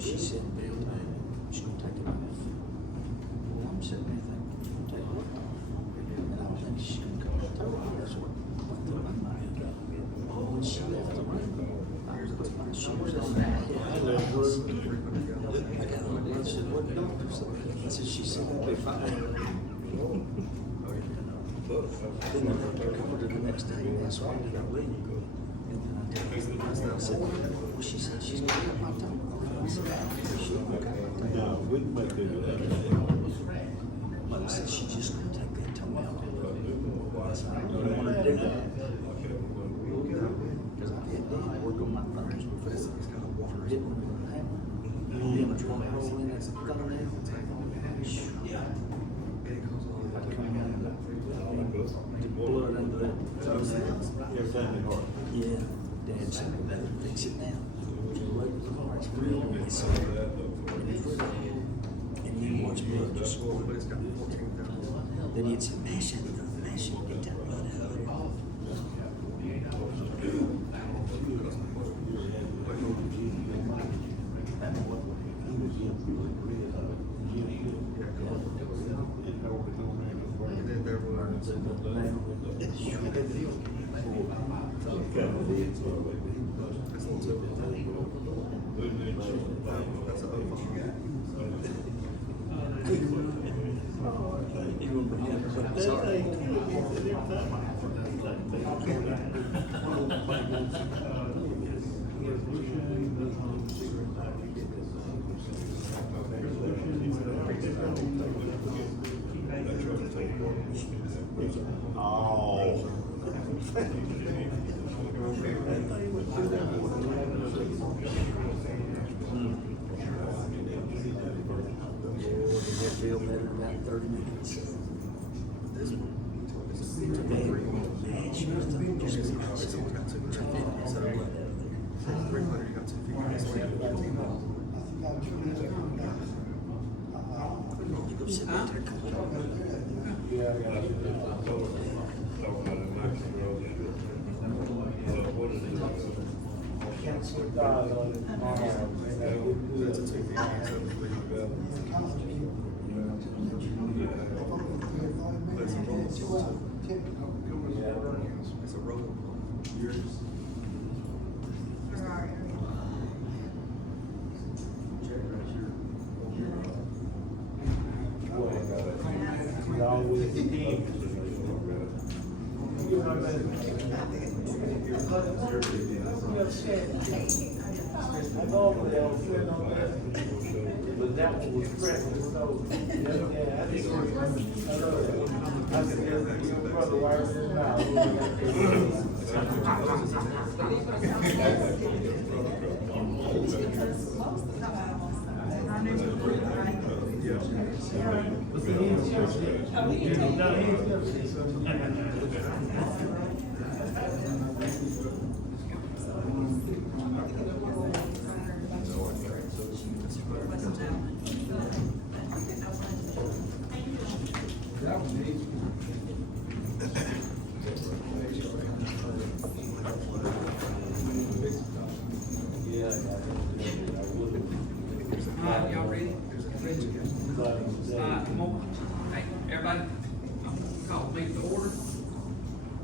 She said, she's gonna take it off. Well, I'm sitting there thinking, take it off. And I don't think she's gonna come out there. That's what went through my mind. When she left the room, I was putting my shoes on. I got her and said, what the doctor said? I said, she said that'll be fine. Then I left her covered the next day and asked why did I leave? And then I told her, I said, well, she said she's gonna get my toe. No, we can make it. Mother said she's just gonna take that toe out. I said, I don't want her to do that. Because I did work on my thumbs before. For hitting with a hammer. Then I drilled a hole in it, thumbnail. I'd come in and blood under that thumbnail. Everything in order. Yeah, Dad said, we better fix it now. It's real, it's and then watch blood just swirl. Then you'd say, mash it, get that blood out of there. Feel better in about 30 minutes. This one. Today, man, she was just it's a roll. But that one was pregnant, so yeah, I think I could just your brother wire it out. Y'all ready? Come on. Hey, everybody, call me to order.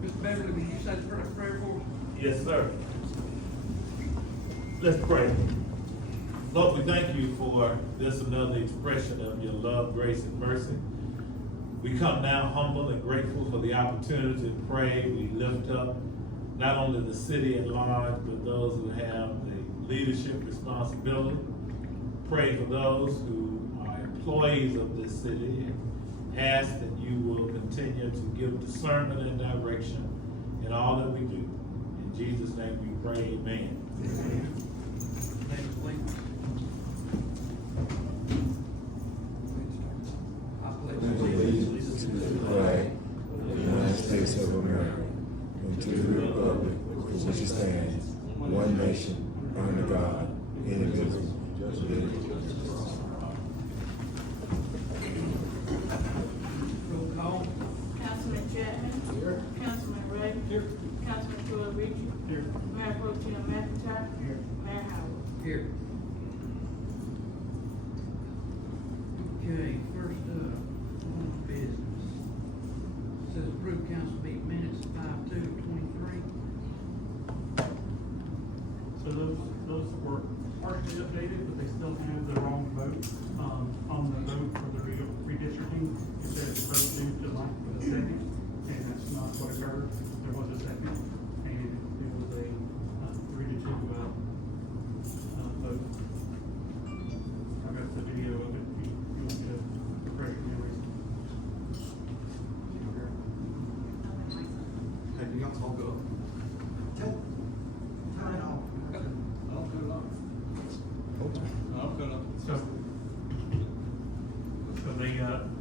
Mr. Beverly, will you say the prayer for us? Yes, sir. Let's pray. Lord, we thank you for this another expression of your love, grace, and mercy. We come now humble and grateful for the opportunity to pray. We lift up not only the city at large, but those who have the leadership responsibility. Pray for those who are employees of this city and ask that you will continue to give discernment and direction in all that we do. In Jesus' name we pray, amen. Amen. Allegiance to the flag of the United States of America and to the republic for which it stands, one nation, under God, indivisible. Roll call. partially updated, but they still have the wrong vote, on the vote for the redistricting. It says vote due July the 2nd, and that's not what occurred. There was a second, and it was a, 3-2, vote. I've got the video of it, if you want to refresh your memories. Hey, can y'all talk up? So the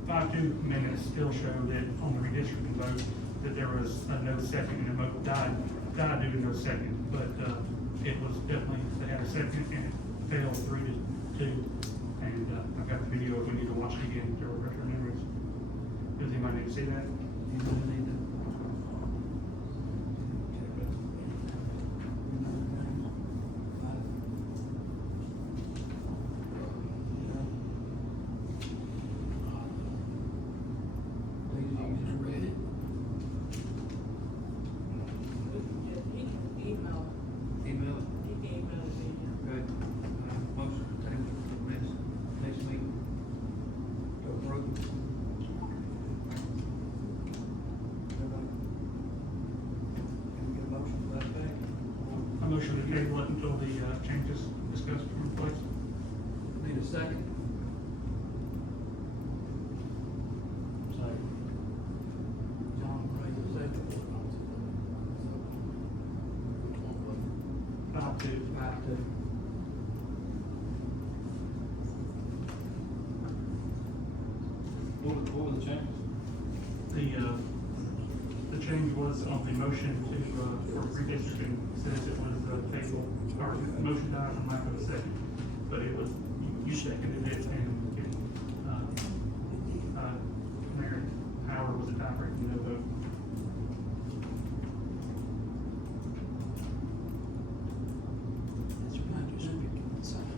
5-2 minutes still show that on the redistricting vote, that there was a no second and a vote died due to no second. But it was definitely, they had a second and it failed 3-2. And I've got the video if we need to watch it again to refresh our memories. Does anybody need to see that? Anybody need to? Email. Okay. Motion to table for next meeting. To approve. Can we get a motion for that effect? A motion to table it until the changes discussed are in place. Need a second? John, Ray, second. 5-2. 5-2. What were the changes? The change was on the motion to, for redistricting, says it was table, or the motion died on lack of a second, but it was, you seconded it, and Mayor Howard was a tiebreaker, no vote. That's right, just pick it inside.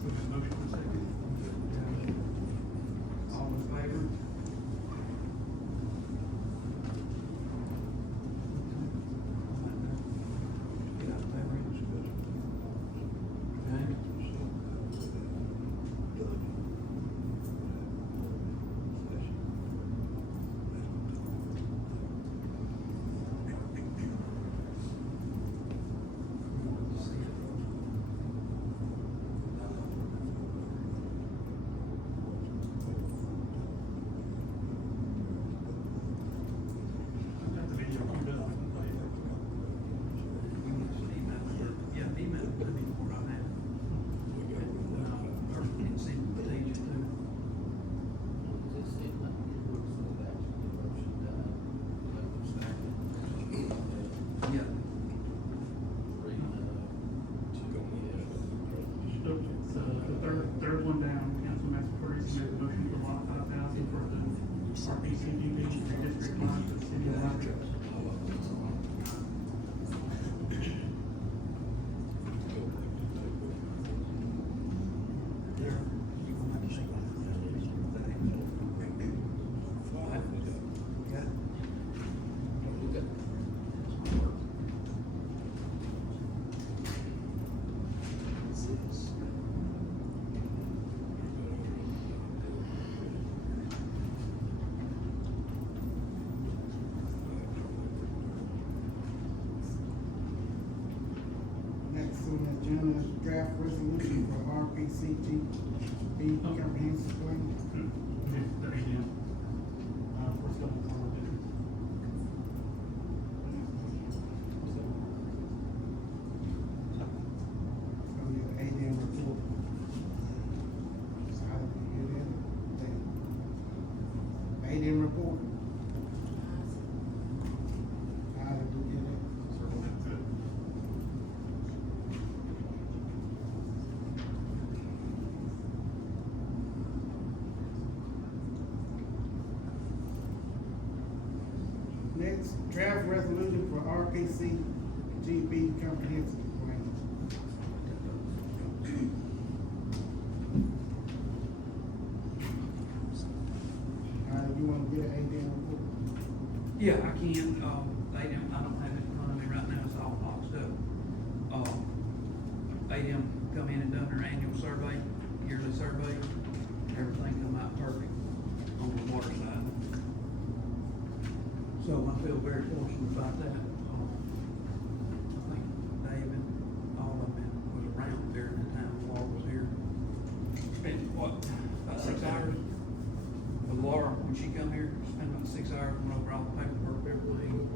So the motion was second. All in favor? Get out of favor, it's good. Okay. I've got the video queued up. We need to email it. Yeah, email it to me right now. Or you can send it to you too. Yeah. The third one down, Councilman McCourty made the motion to allot 5,000 for the RPCDB redistrict line for the city of Margaret. Next on the agenda is draft resolution for RPCGB comprehensive plan. The ADM. We're still on forward with it. So your ADM report. So how did you get it? ADM report. How did you get it? Six, draft resolution for RPCGB comprehensive plan. You wanna get an ADM report? Yeah, I can, they don't, I don't have it in front of me right now, it's all boxed up. They come in and done their annual survey, yearly survey, everything come out perfect on the water side. So I feel very fortunate about that. I think David, all of them was around during the time Laura was here. Spent, what, about 6 hours? With Laura, when she come here, spent about 6 hours, went over all the paperwork, everything,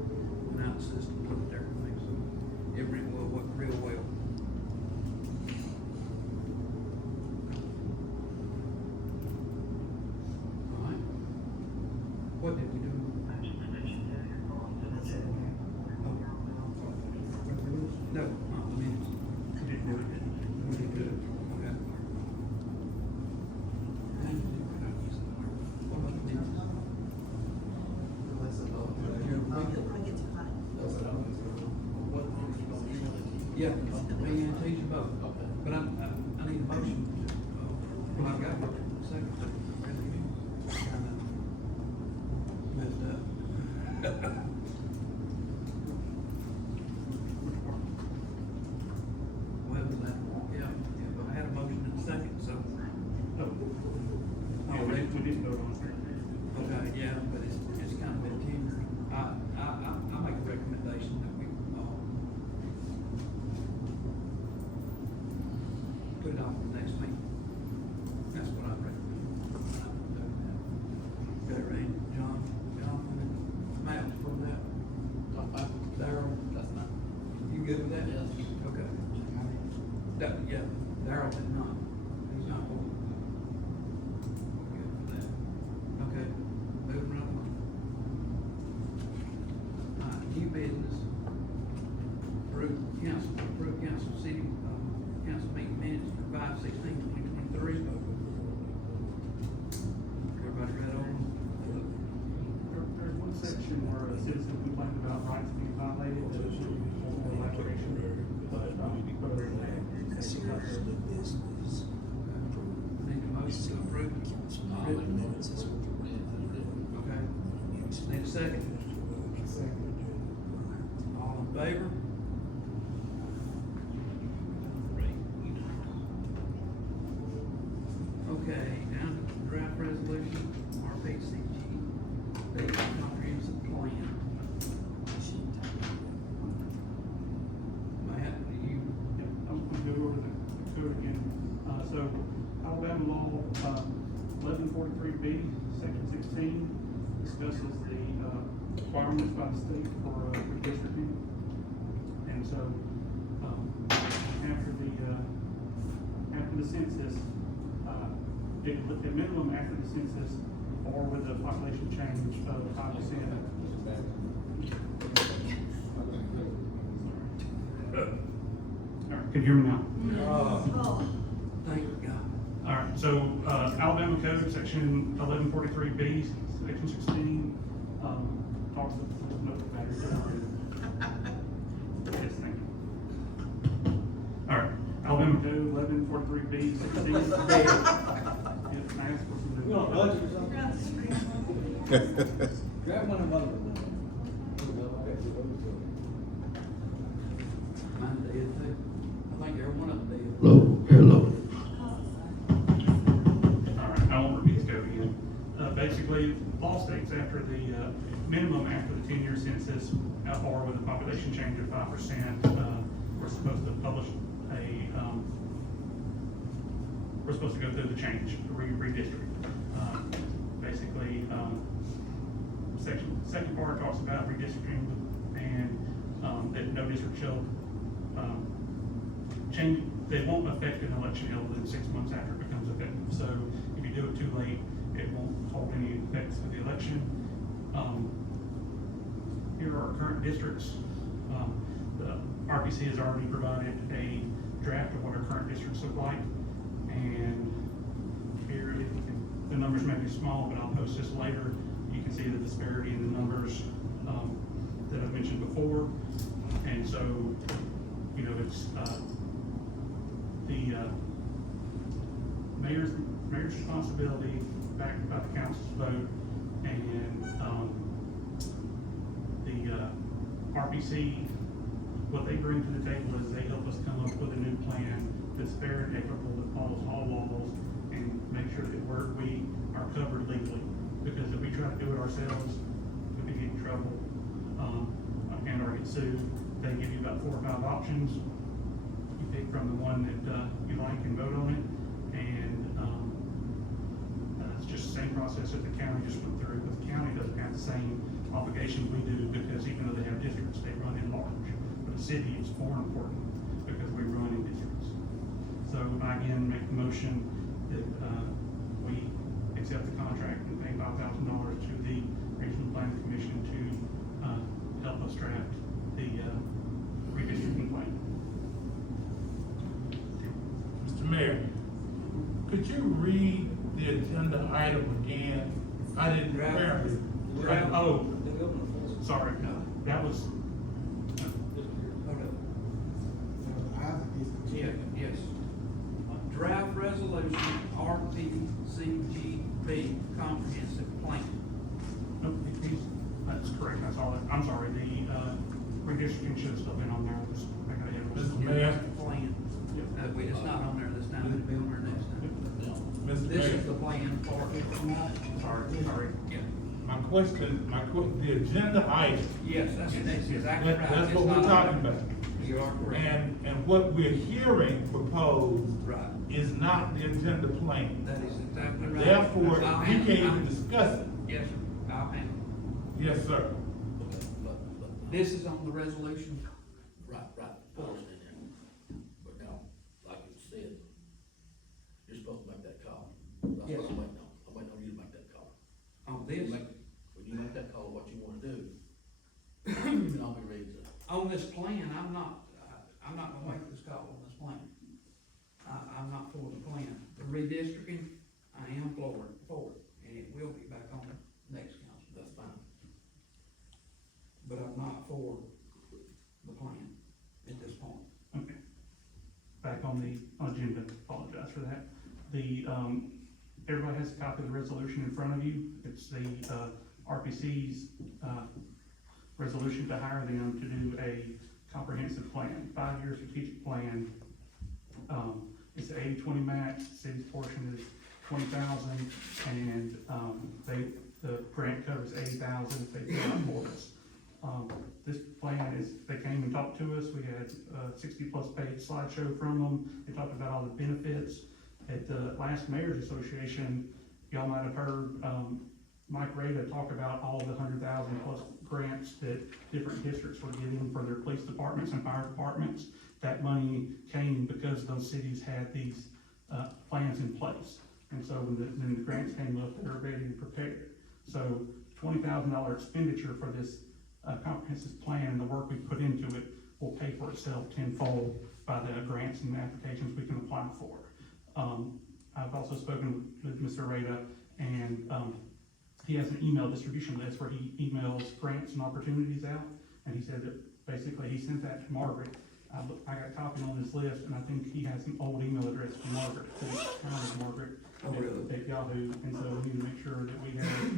went out the system, looked at everything, so everything went real well. All right. What did we do? No, not the minutes. We didn't do it. We didn't do it. Okay. What about the minutes? Yeah, me and teach you both. But I need a motion. Well, I've got a motion, second. Kinda messed up. Well, that, yeah, but I had a motion in a second, so. Yeah, we didn't vote on it. Okay, yeah, but it's kind of been tendered. I make a recommendation that we, put it on for the next meeting. That's what I recommend. Got it, Randy, John, Matt, for that. Darryl, that's not, you good with that? Yes. Okay. That, yeah, Darryl did not, he's not for it. Good for that. Okay, moving right along. New business. Approve council city, council meeting minutes for 5/16/2023. Everybody read over them? There's one section where a citizen complained about rights being violated, that it should be more elaboration, but, That's your new business. Need a motion to approve. All the minutes is what you read. Okay. Need a second? All in favor? Okay, down to the draft resolution, RPCG, the comprehensive plan. Matt, do you? yeah, I'm gonna go over the code again. So Alabama law, 1143B, section 16, discusses the, requirements by the state for, redistricting. And so, after the census, the minimum after the census, or with the population change of 5%. All right, can you hear me now? Thank God. All right, so, Alabama Code, section 1143B, section 16, talks about, no, battery. Yes, thank you. All right, Alabama Code 1143B, 16. Yes, can I ask for some? You want a budget or something? Grab one of them. Mine did too. I think every one of them did. Hello. All right, I won't repeat the code again. Basically, law states after the, minimum after the 10-year census, or with a population change of 5%, we're supposed to publish we're supposed to go through the change, redistrict. Basically, second part talks about redistricting and, that no district shall, change, they won't affect an election held within 6 months after it becomes effective. So if you do it too late, it won't hold any effects for the election. Here are our current districts. The RPC has already provided a draft of what our current districts look like. And here, if you can, the numbers may be small, but I'll post this later. You can see the disparity in the numbers. before. And so, you know, it's, the mayor's responsibility, backed by the council's vote, and, the RPC, what they bring to the table is they help us come up with a new plan that's fair and equitable, that follows all laws, and make sure that we are covered legally. Because if we try to do it ourselves, we could get in trouble, and or get sued. They give you about 4 or 5 options. You pick from the one that, you like and vote on it, and, it's just the same process that the county just went through, but the county doesn't have the same obligations we do, because even though they have districts, they run in large. But the city is more important, because we run in districts. So I again make the motion that, we accept the contract and pay $5,000 to the Regional Planning Commission to, help us draft the, redistricting plan. Mr. Mayor, could you read the agenda item again? I didn't prepare it. Oh, sorry, that was, Yes. Draft resolution, RPCGB, comprehensive plan. no, that's correct, that's all, I'm sorry, the, redistricting should have still been on there, I got ahead of Mr. myself. Mayor? Plan. Wait, it's not on there this time, it'll be on there next time. Mr. This is the Mayor, plan for it. Sorry. Yeah. the agenda item, Yes, that's exactly right. that's It's what we're not on talking there. about. You are correct. And what we're hearing proposed Right. is not the agenda plan. That is exactly right. Therefore, I'll we handle- can't even discuss it. Yes, sir, I'll handle Yes, sir. it. This is on the resolution. Right, I understand that. But now, like you said, you're supposed to make that call. That's Yes. what I'm waiting on. I'm waiting on you to make that call. On this, When you make that call, what you wanna do, then I'll be ready to. on this plan, I'm not gonna make this call on this plan. I'm not for the plan. The redistricting, I am for it, and it will be back on the next council. That's fine. But I'm not for the plan at this point. Okay. Back on the agenda, apologize for that. The, everybody has a copy of the resolution in front of you. It's the, RPC's, resolution to hire them to do a comprehensive plan, 5-year strategic plan. It's the 80-20 match, city's portion is 20,000, and, the grant covers 80,000 if they fill out for us. This plan is, they came and talked to us, we had a 60+ page slideshow from them, they talked about all the benefits. At the last Mayor's Association, y'all might have heard, Margaret talk about all the 100,000+ grants that different districts were getting for their police departments and fire departments. That money came because those cities had these, plans in place. And so when the grants came up, they were ready and prepared. So $20,000 expenditure for this comprehensive plan and the work we put into it will pay for itself tenfold by the grants and applications we can apply for. I've also spoken with Mr. Rada, and he has an email distribution list where he emails grants and opportunities out, and he said that basically he sent that to Margaret. I got copied on this list, and I think he has an old email address for Margaret, so it's kind of Margaret at Yahoo, and so we need to make sure that we have,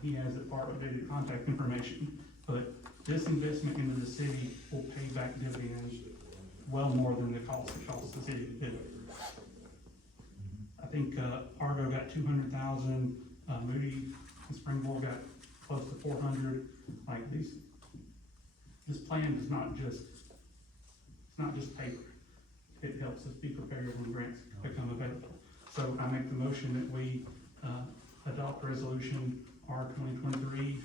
he has it far updated contact information. But this investment into the city will pay back dividends well more than the cost it costs the city to do it. I think, Argo got 200,000, Moody and Springville got close to 400. Like this plan is not just, it's not just paper. It helps us be prepared when grants become available. So I make the motion that we, adopt resolution R 2023,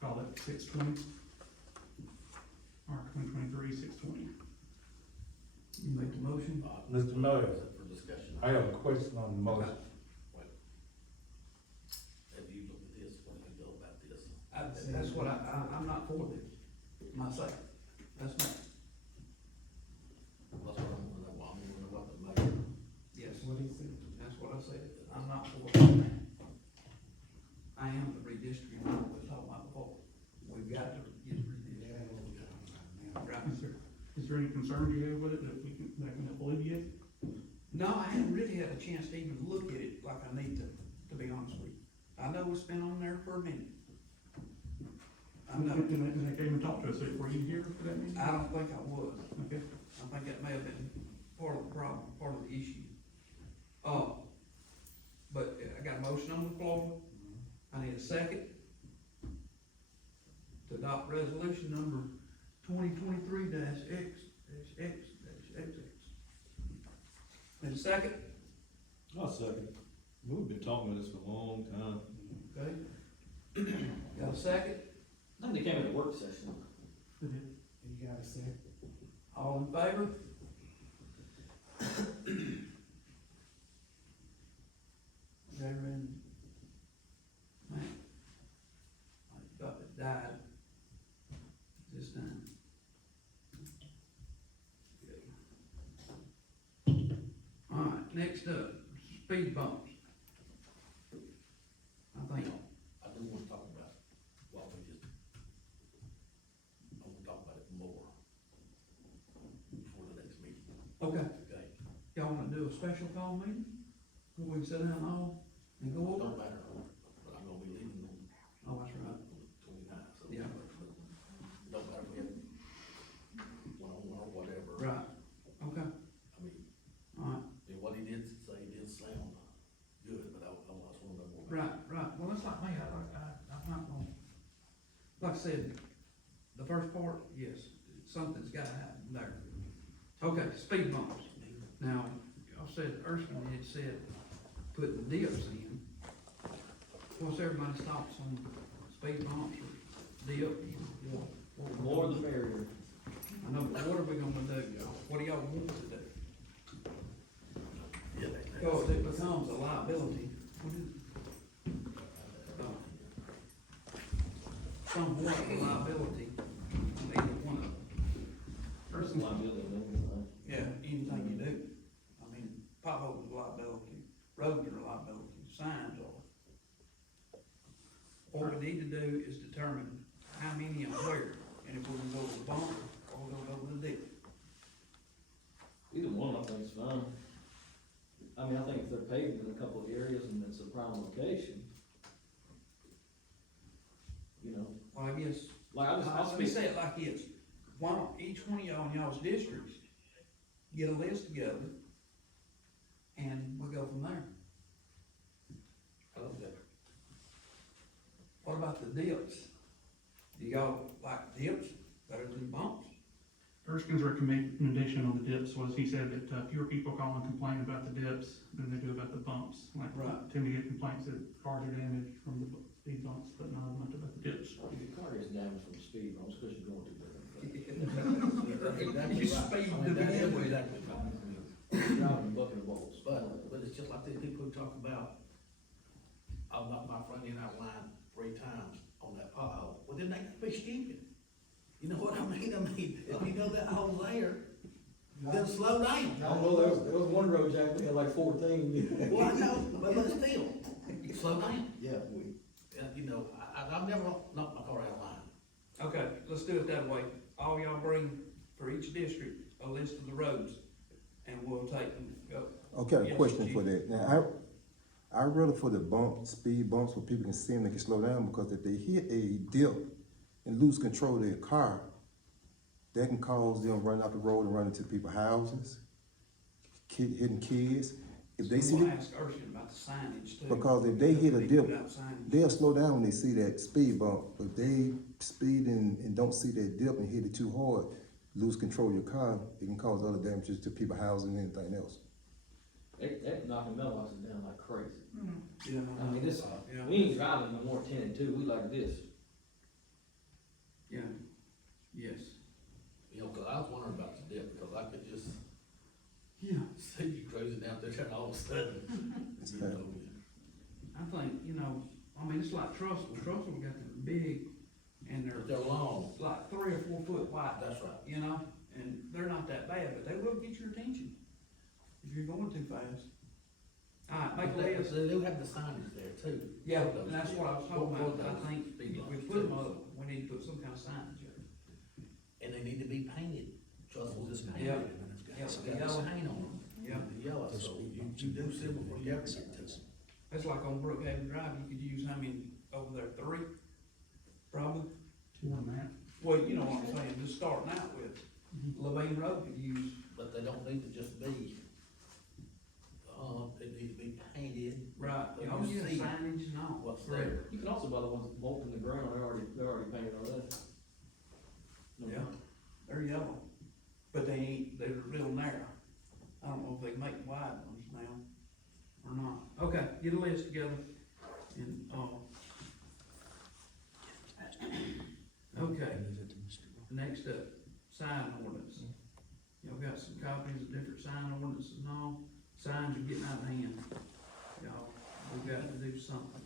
call it 620. R 2023-620. You make the motion? Mr. Miller, For discussion. I have a question on the motion. Have you looked at this, what do you feel about this? That's what I'm not for this, myself. That's not. That's what I'm wondering, what the mayor. Yes, what he said, that's what I said, I'm not for it. I am the redistricting I was talking about before. We've got to get there any concerns you have with it that can help alleviate? No, I haven't really had a chance to even look at it like I need to be honest with you. I know it's been on there for a minute. I know, And they came and talked to us, were you here for that meeting? I don't think I was. Okay. I think that may have been part of the problem, part of the issue. But I got a motion on the floor. I need a second to adopt resolution number 2023-X. Need a second? I'll second. We've been talking about this for a long time. Okay. Got a second? I think they came at a work session. They did. You got a second? All in favor? Reverend, man, I thought it died this time. All right, next up, speed bumps. I think, I do wanna talk about what we just, I wanna talk about it more before the next meeting, okay, okay? y'all wanna do a special call meeting? Where we can sit down all and go over? Don't matter, but I'm gonna be leaving on Oh, that's right. the 29th, so. Yeah. Don't matter if we have one-on-one or whatever. Right, okay, I mean, all right. and what he did say, he did sound good, but I just wanna know more. Right, well, that's like me, I'm not gonna, like I said, the first part, yes, something's gotta happen there. Okay, speed bumps. Now, y'all said, Erskine had said, putting dips in. What's everybody's thoughts on speed bumps or dips? The more the merrier. I know, but what are we gonna do? What do y'all want to do? Yeah, Because it becomes a liability. Somewhat a liability on either one of them. Personal liability, anything. Yeah, anything you do. I mean, potholes are a liability, roads are a liability, signs are. What we need to do is determine how many and where, and if we're gonna go to the bump or we're gonna go to the dip. Either one, I think is fine. I mean, I think if they're paved in a couple of areas and it's a prime location, you know, Well, I guess, like I let me speak. say it like this, why don't each one of y'all in y'all's districts get a list together and we'll go from there. I love that. What about the dips? Do y'all like dips better than bumps? Erskine's recommendation on the dips was, he said that fewer people call and complain about the dips than they do about the bumps. Like, Right. tend to get complaints that cars are damaged from the speed bumps, but not as much about the dips. Your car is damaged from speed bumps because you're going too fast. Exactly You right. speed I mean, to that begin is with. exactly right. Driving bucket of bolts. But it's just like the people who talk about, I'll knock my front end out line 3 times on that pothole. Well, then they could be stupid. You know what I mean? I mean, if you know that hole's there, then slow down. I don't know, there was one road, Jack, we had like 14. Well, I know, but still, slow down. Yeah. You know, I've never knocked my car out of line. Okay, let's do it that way. All y'all bring for each district a list of the roads and we'll take them, go. Okay, a Yes, question Chief. for that. Now, I rather for the speed bumps where people can see them, they can slow down, because if they hit a dip and lose control of their car, that can cause them run out the road and run into people's houses, hitting kids. If they see We'll it, ask Erskine about the signage too. because if they hit a They dip, put out signage. they'll slow down when they see that speed bump. If they speed and don't see that dip and hit it too hard, lose control of your car, it can cause other damages to people's houses and anything else. They knocking mailboxes down like crazy. Yeah. I mean, this, Yeah. we ain't driving no more 10 and 2, we like this. Yeah, yes. You know, cause I was wondering about the dip, because I could just Yeah. see you cruising down there and all of a sudden, you know. I think, you know, I mean, it's like Trussell got them big and But they're they're long, like 3 or 4 foot wide. that's right. You know, and they're not that bad, but they will get your attention if you're going too fast. All right, make a But list. they do have the signage there too. Yeah, For those and that's what I was talking for about, those I think speed if we bumps, put them too. up, we need to put some kind of signage up. And they need to be painted, Trussell's it's Yeah. painted and it's got, Yeah, it's the got this yellow. paint on them. Yeah. The yellow, So so you do civil for yes, everything. it is. It's like on Brookhaven Drive, you could use how many over there, 3? Probably. More than that. Well, you know what I'm saying, just starting out with, Levine Road could use, But they don't need to just be, they need to be painted. right, But you know, you see signage and all. what's Correct. there. You can also buy the ones bolted in the ground, they're already painted already. No. Yeah, they're yellow, but they're real narrow. I don't know if they make wide ones now or not. Okay, get a list together and, okay, next up, sign ordinance. Y'all got some copies of different sign ordinances and all, signs are getting out of hand. Y'all, we got to do something.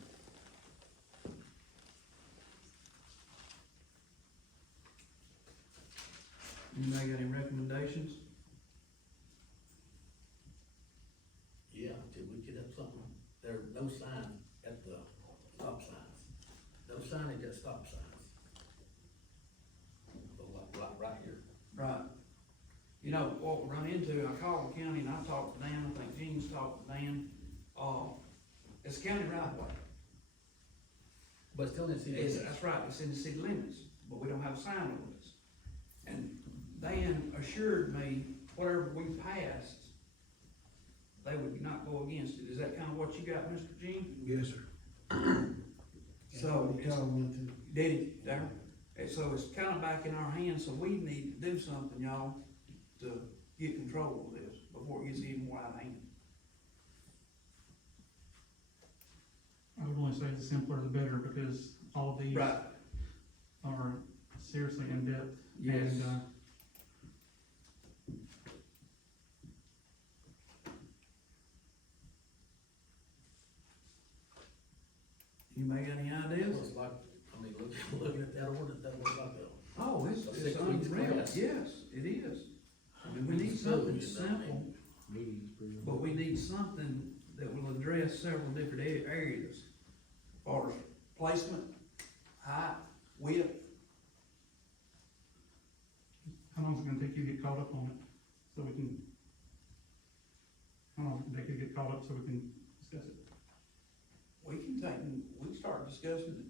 Anybody got any recommendations? Yeah, till we get up something, there's no sign at the stop signs, no signage at stop signs. So like right here. Right. You know, what we run into, I called the county and I talked to Dan, I think Gene's talked to Dan, it's county right of way. But still in city. That's right, it's in the city limits, but we don't have a sign ordinance. And Dan assured me, whatever we passed, they would not go against it. Is that kind of what you got, Mr. Gene? Yes, sir. So, He told me to. did it there? And so it's kind of back in our hands, so we need to do something, y'all, to get control of this before it gets even more out of hand. I would only say the simpler the better, because all of these Right. are seriously in-depth. Yes. And, You make any It ideas? looks like, I mean, looking at that ordinance, that looks like a. Oh, it's 6 weeks unreal, class. yes, it is. We need something simple, but we need something that will address several different areas. As far as placement, height, width. how long is it gonna take you to get caught up on it, so we can, how long is it take you to get caught up so we can discuss it? We can start discussing it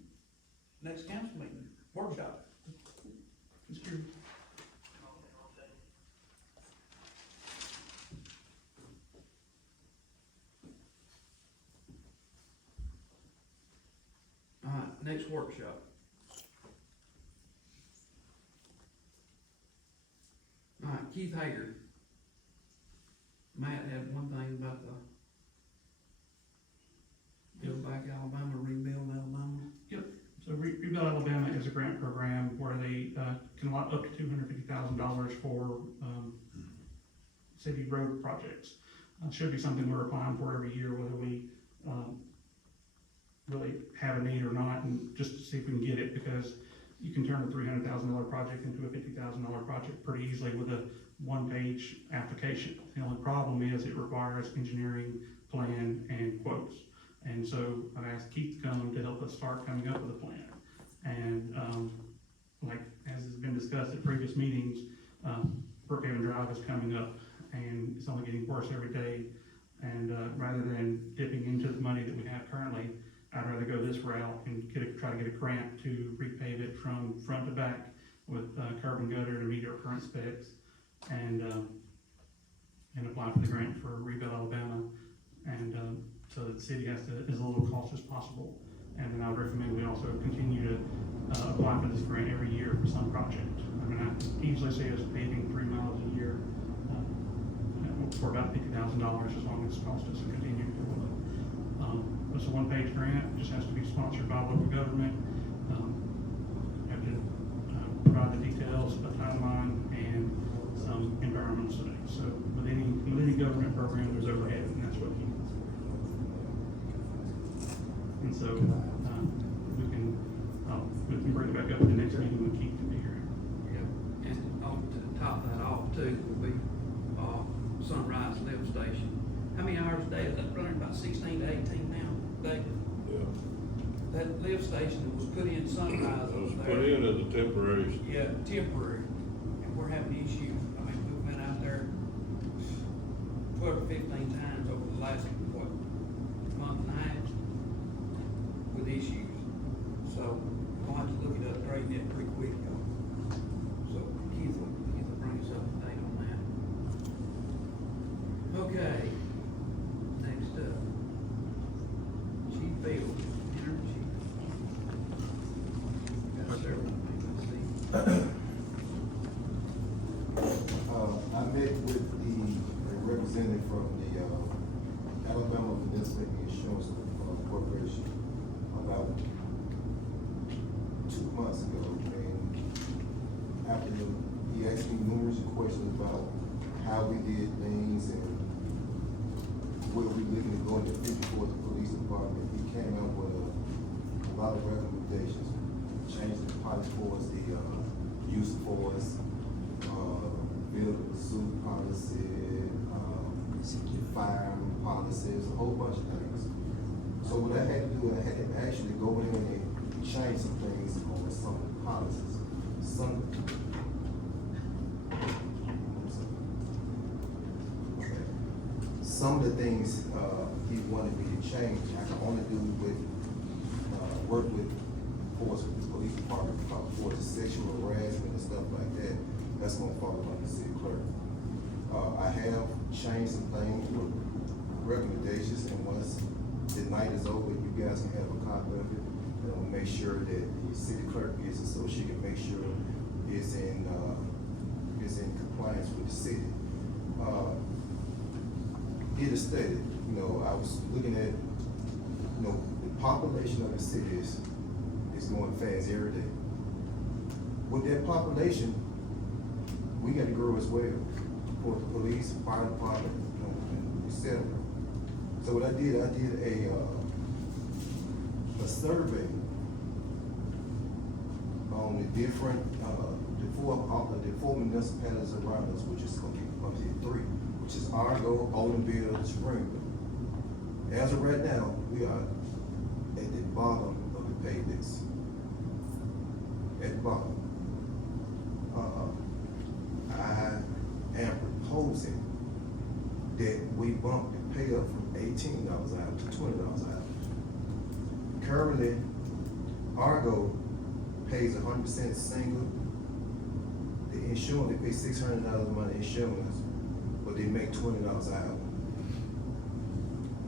next council meeting, workshop. Just curious. All right, next workshop. All right, Keith Hager. Matt had one thing about the Build Back Alabama, Rebuild Alabama. So Rebuild Alabama is a grant program where they can allot up to $250,000 for city road projects. Should be something we're applying for every year, whether we really have a need or not, and just to see if we can get it, because you can turn a $300,000 project into a $50,000 project pretty easily with a one-page application. The only problem is it requires engineering, plan, and quotes. And so I've asked Keith to come to help us start coming up with a plan. And like as has been discussed at previous meetings, Brookhaven Drive is coming up, and it's only getting worse every day. And rather than dipping into the money that we have currently, I'd rather go this route and try to get a grant to repave it from front to back with curb and gutter to meet our current specs, and apply for the grant for Rebuild Alabama, and so that the city has to, as little cost as possible. And then I would recommend we also continue to apply for this grant every year for some project. I mean, I easily see us paving 3 miles a year for about $50,000, as long as it costs us to continue to do it. It's a one-page grant, it just has to be sponsored by local government. You have to provide the details, a timeline, and some environmental studies. So with any government program, there's overhead, and that's what he needs. And so we can bring it back up at the next meeting when Keith can be here. Yeah, and to top that off too, will be, Sunrise Lift Station. How many hours a day is that running? About 16 to 18 now, day? Yeah, That lift station that was put in Sunrise it was over put there. in as a temporary. Yeah, temporary, and we're having issues. I mean, we've been 12 to 15 times over the last, what, month and a half with issues. So we'll have to look at upgrading it pretty quick, y'all. So Keith will bring us up to date on that. Okay, next up, Chief Field, Interim Chief. Got several things, let's see. I met with the representative from the Alabama Municipal Insurance Corporation about 2 months ago, and after he asked me numerous questions about how we did things and where we looking to go in the future for the police department. He came out with a lot of recommendations, changing the policy force, the use of force, build a suit policy, firearm policies, a whole bunch of things. So what I had to do, I had to actually go in and change some things on some of the policies. Some of the things he wanted me to change, I can only do with work with force with the police department, for the sexual harassment and stuff like that. That's gonna fall under the city clerk. I have changed some things with recommendations, and once the night is over, you guys can have a copy of it. And I'll make sure that the city clerk gets it, so she can make sure it's in compliance with the city. It is stated, I was looking at, the population of the city is going fast every day. With that population, we got to grow as well, for the police, fire department, et cetera. So what I did a survey on the different, the four municipalities around us, which is gonna be up to 3, which is Argo, Odenville, Springville. As of right now, we are at the bottom of the pay list. At the bottom. I am proposing that we bump the pay up from $18 an hour to $20 an hour. Currently, Argo pays 100% single. The insurance, they pay $600 a month insurance, but they make $20 an hour.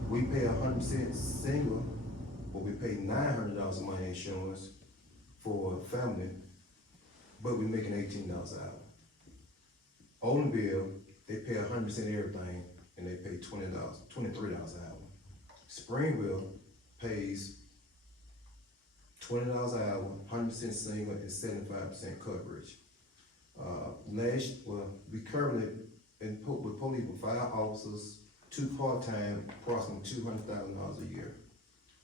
We pay 100% single, but we pay $900 a month insurance for a family, but we're making $18 an hour. Odenville, they pay 100% everything, and they pay $23 an hour. Springville pays $20 an hour, 100% single, and 75% coverage. We currently, with police, with 5 officers, 2 part-time, approximately $200,000 a year.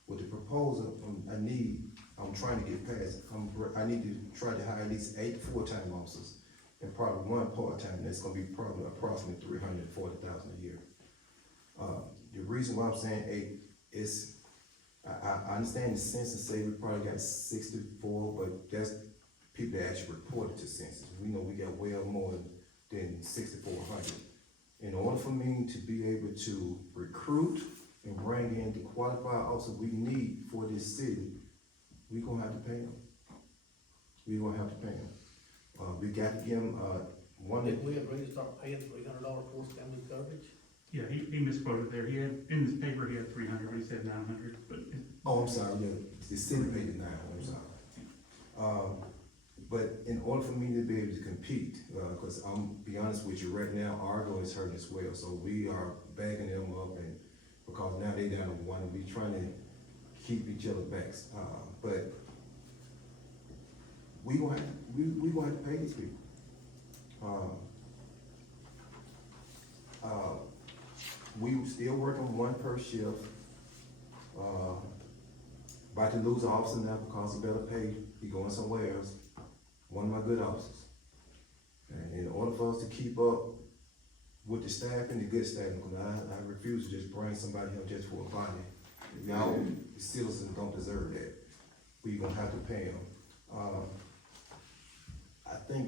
With the proposal, I'm trying to get past, I need to try to hire at least 8 full-time officers and probably 1 part-time. That's gonna be probably approximately $340,000 a year. The reason why I'm saying 8 is, I understand the census say we probably got 64, but that's people that actually reported to census. We know we got well more than 6,400. In order for me to be able to recruit and bring in the qualified officers we need for this city, we gonna have to pay them. We got to give them, Did we agree to start paying $300 force family coverage? Yeah, he misquoted there. He had, in his paper, he had 300, he said 900, but. oh, I'm sorry, yeah, the city paid the 900, I'm sorry. But in order for me to be able to compete, cause I'm be honest with you, right now, Argo is hurting as well, so we are bagging them up, and because now they down to 1, we trying to keep each other backs, but we gonna have to pay these people. We still working 1 per shift. About to lose an officer now because of better pay. He going somewhere else. One of my good officers. And in order for us to keep up with the staff and the good staff, because I refuse to just bring somebody here just for a body. Y'all, the citizens don't deserve that. We gonna have to pay them.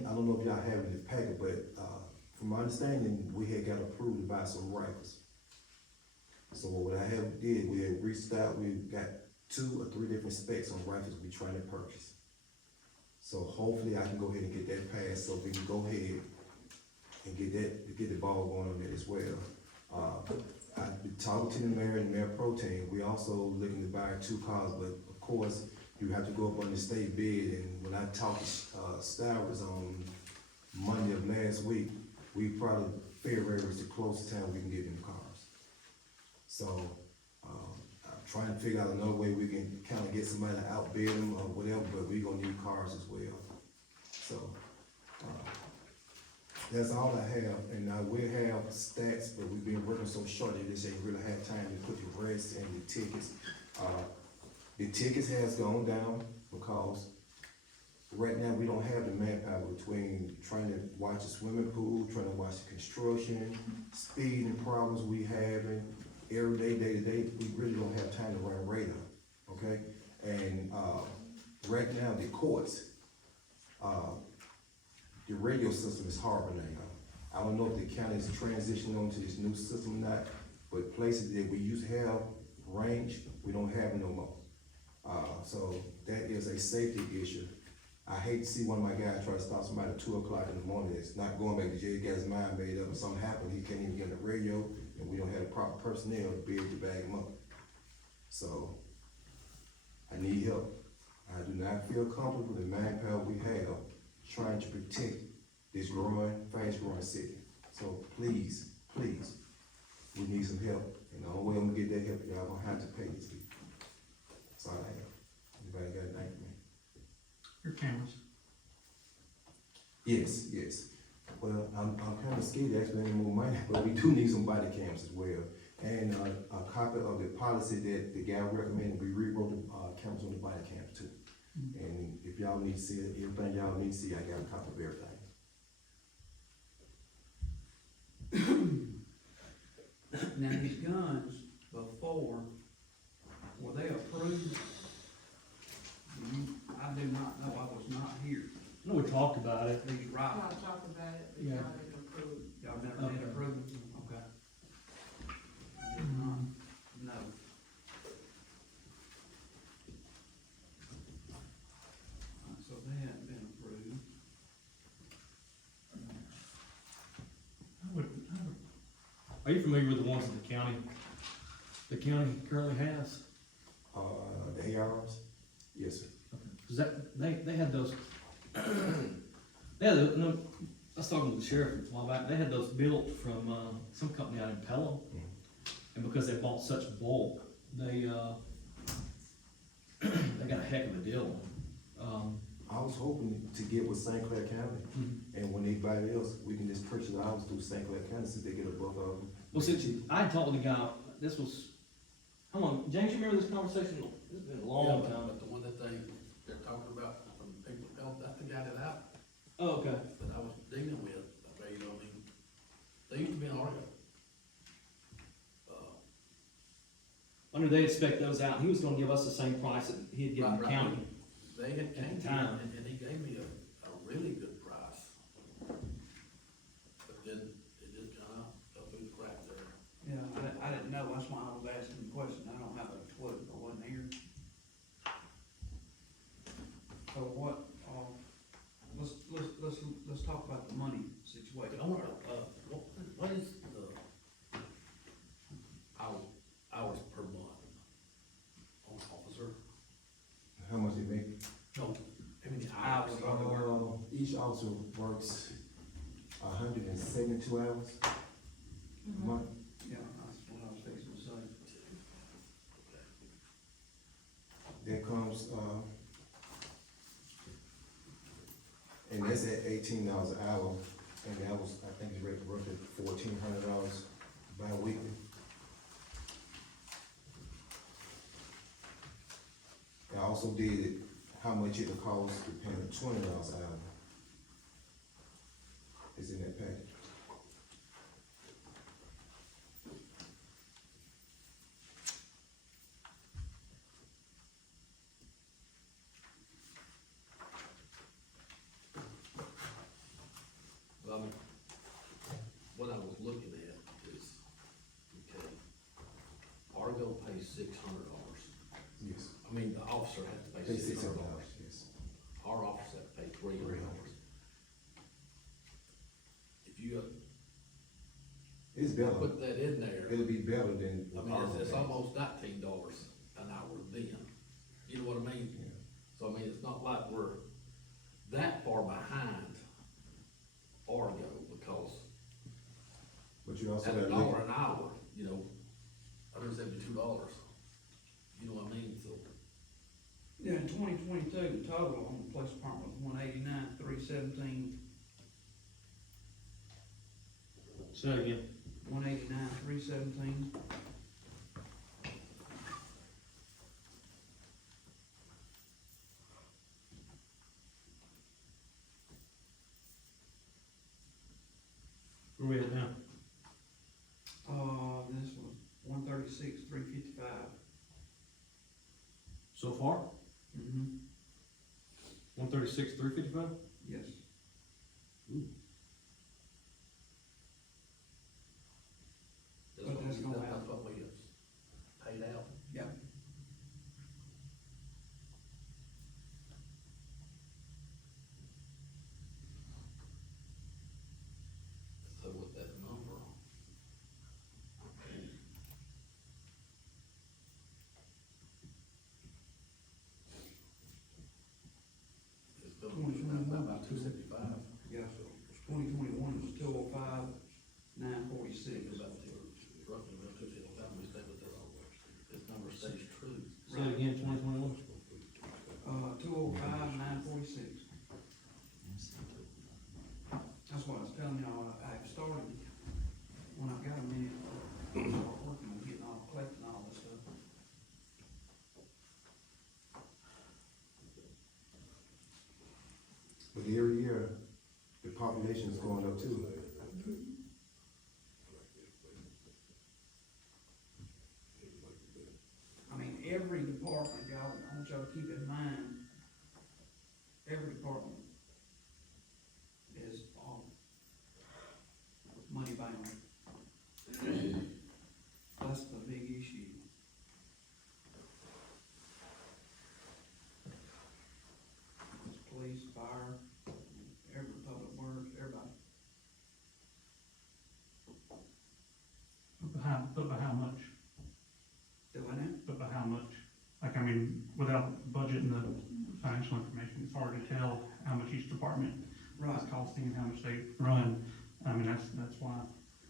I don't know if y'all have it in the packet, but from my understanding, we had got approved to buy some rifles. So what I have did, we had reached out, we got 2 or 3 different specs on rifles we trying to purchase. So hopefully I can go ahead and get that passed, so we can go ahead and get the ball going on that as well. I've been talking to the mayor and the mayor pro tem. We also looking to buy 2 cars, but of course, you have to go up on the state bid, and when I talked to Stowers on Monday of last week, we probably February was the closest time we can get them cars. So, I'm trying to figure out another way we can kind of get somebody to outbid them or whatever, but we gonna need cars as well. So, that's all I have, and I will have stats, but we've been working so short that this ain't really had time to put the rest and the tickets. The tickets has gone down because right now we don't have the manpower between trying to watch the swimming pool, trying to watch the construction, speeding problems we having, every day to day, we really don't have time to run radar, okay? And, right now, the courts, the radio system is horrible now. I don't know if the county is transitioning onto this new system or not, but places that we used to have range, we don't have no more. So that is a safety issue. I hate to see one of my guys try to stop somebody at 2 o'clock in the morning, that's not going back to jail, got his mind made up, and something happened, he can't even get on the radio, and we don't have the proper personnel to be able to bag him up. So, I need help. I do not feel comfortable with the manpower we have trying to protect this growing, fast growing city. So please, please, we need some help, and the only way I'm gonna get that help, y'all gonna have to pay these people. That's all I have. Anybody got anything for me? Your cameras. Yes, yes. Well, I'm kind of scared to ask for any more money, but we do need some body cams as well. And a copy of the policy that the guy recommended, we rewrote the cameras on the body cams too. And if y'all need to see it, everything y'all need to see, I got a copy of everything. Now, these guns before, were they approved? I do not know, I was not here. No, we talked about it. These I rifles, talked about it, but Yeah. y'all didn't approve. y'all never did Okay. approve them? Okay. I did not know. So they hadn't been approved. Are you familiar with the ones that the county currently has? The ARs? Yes, sir. Cause they had those, no, I was talking to the sheriff a while back, they had those built from, some company out in Pelham. And because they bought such bulk, they got a heck of a deal. I was hoping to get with St. Clair County, and when anybody else, we can just purchase ours through St. Clair County, since they get a bulk of them. Well, since I talked to the guy, this was, how long, James, you remember this conversation? It's been a long time. But the one that they're talking about, from people, that's the guy that Oh, okay. that I was dealing with, I mean, they used to be in Oregon. I knew they'd spec those out, he was gonna give us the same price that he had given the Right. county. They had came the to time. me, and he gave me a really good price. But then it just kind of fell through the cracks there. Yeah, I didn't know, that's why I was asking the question, I don't have a clue, I wasn't here. So what, let's talk about the money situation. But I want to, what is the hours per month on officer? How much they make? No, how many hours? Each officer works 172 hours a month. Yeah, that's what I was fixing to say. That comes, and that's at $18 an hour, and that was, I think, it's roughly $1,400 bi-weekly. I also did how much it would cost to pay $20 an hour. It's in that package. Well, I mean, $600. Yes. I mean, the officer has to pay Pay $600. yes. Our officer has to pay $300. If you It's better, put that in there, it'll be better than. I mean, it's almost $19 an hour then, you know what I mean? Yeah. So I mean, it's not like we're that far behind Argo, because But you also at gotta $1 look, an hour, you know, $172, you know what I mean, so. Yeah, in 2022, the total on the police department was 189,317. Say it again. 189,317. Where we at now? This was 136,355. So far? Mm-hmm. 136, 355? Yes. But that's gonna That's happen. what we have paid out. Yeah. So with that number. It's still about 275. Yeah, 2021 was 205, 946. Roughly about 275, we stay with this. This number stays true. Say it again, 2021? 205, 946. That's what I was telling y'all, I started, when I got a minute, start working on getting all, collecting all this stuff. but every year, the population is going up too. I mean, every department, y'all, I want y'all to keep in mind, every department is, money bound. That's the big issue. It's police, fire, every public works, everybody. But by how much? Do I know? But by how much? Like, I mean, without budget and the financial information, it's hard to tell how much each department is costing and how much they run. I mean, that's why.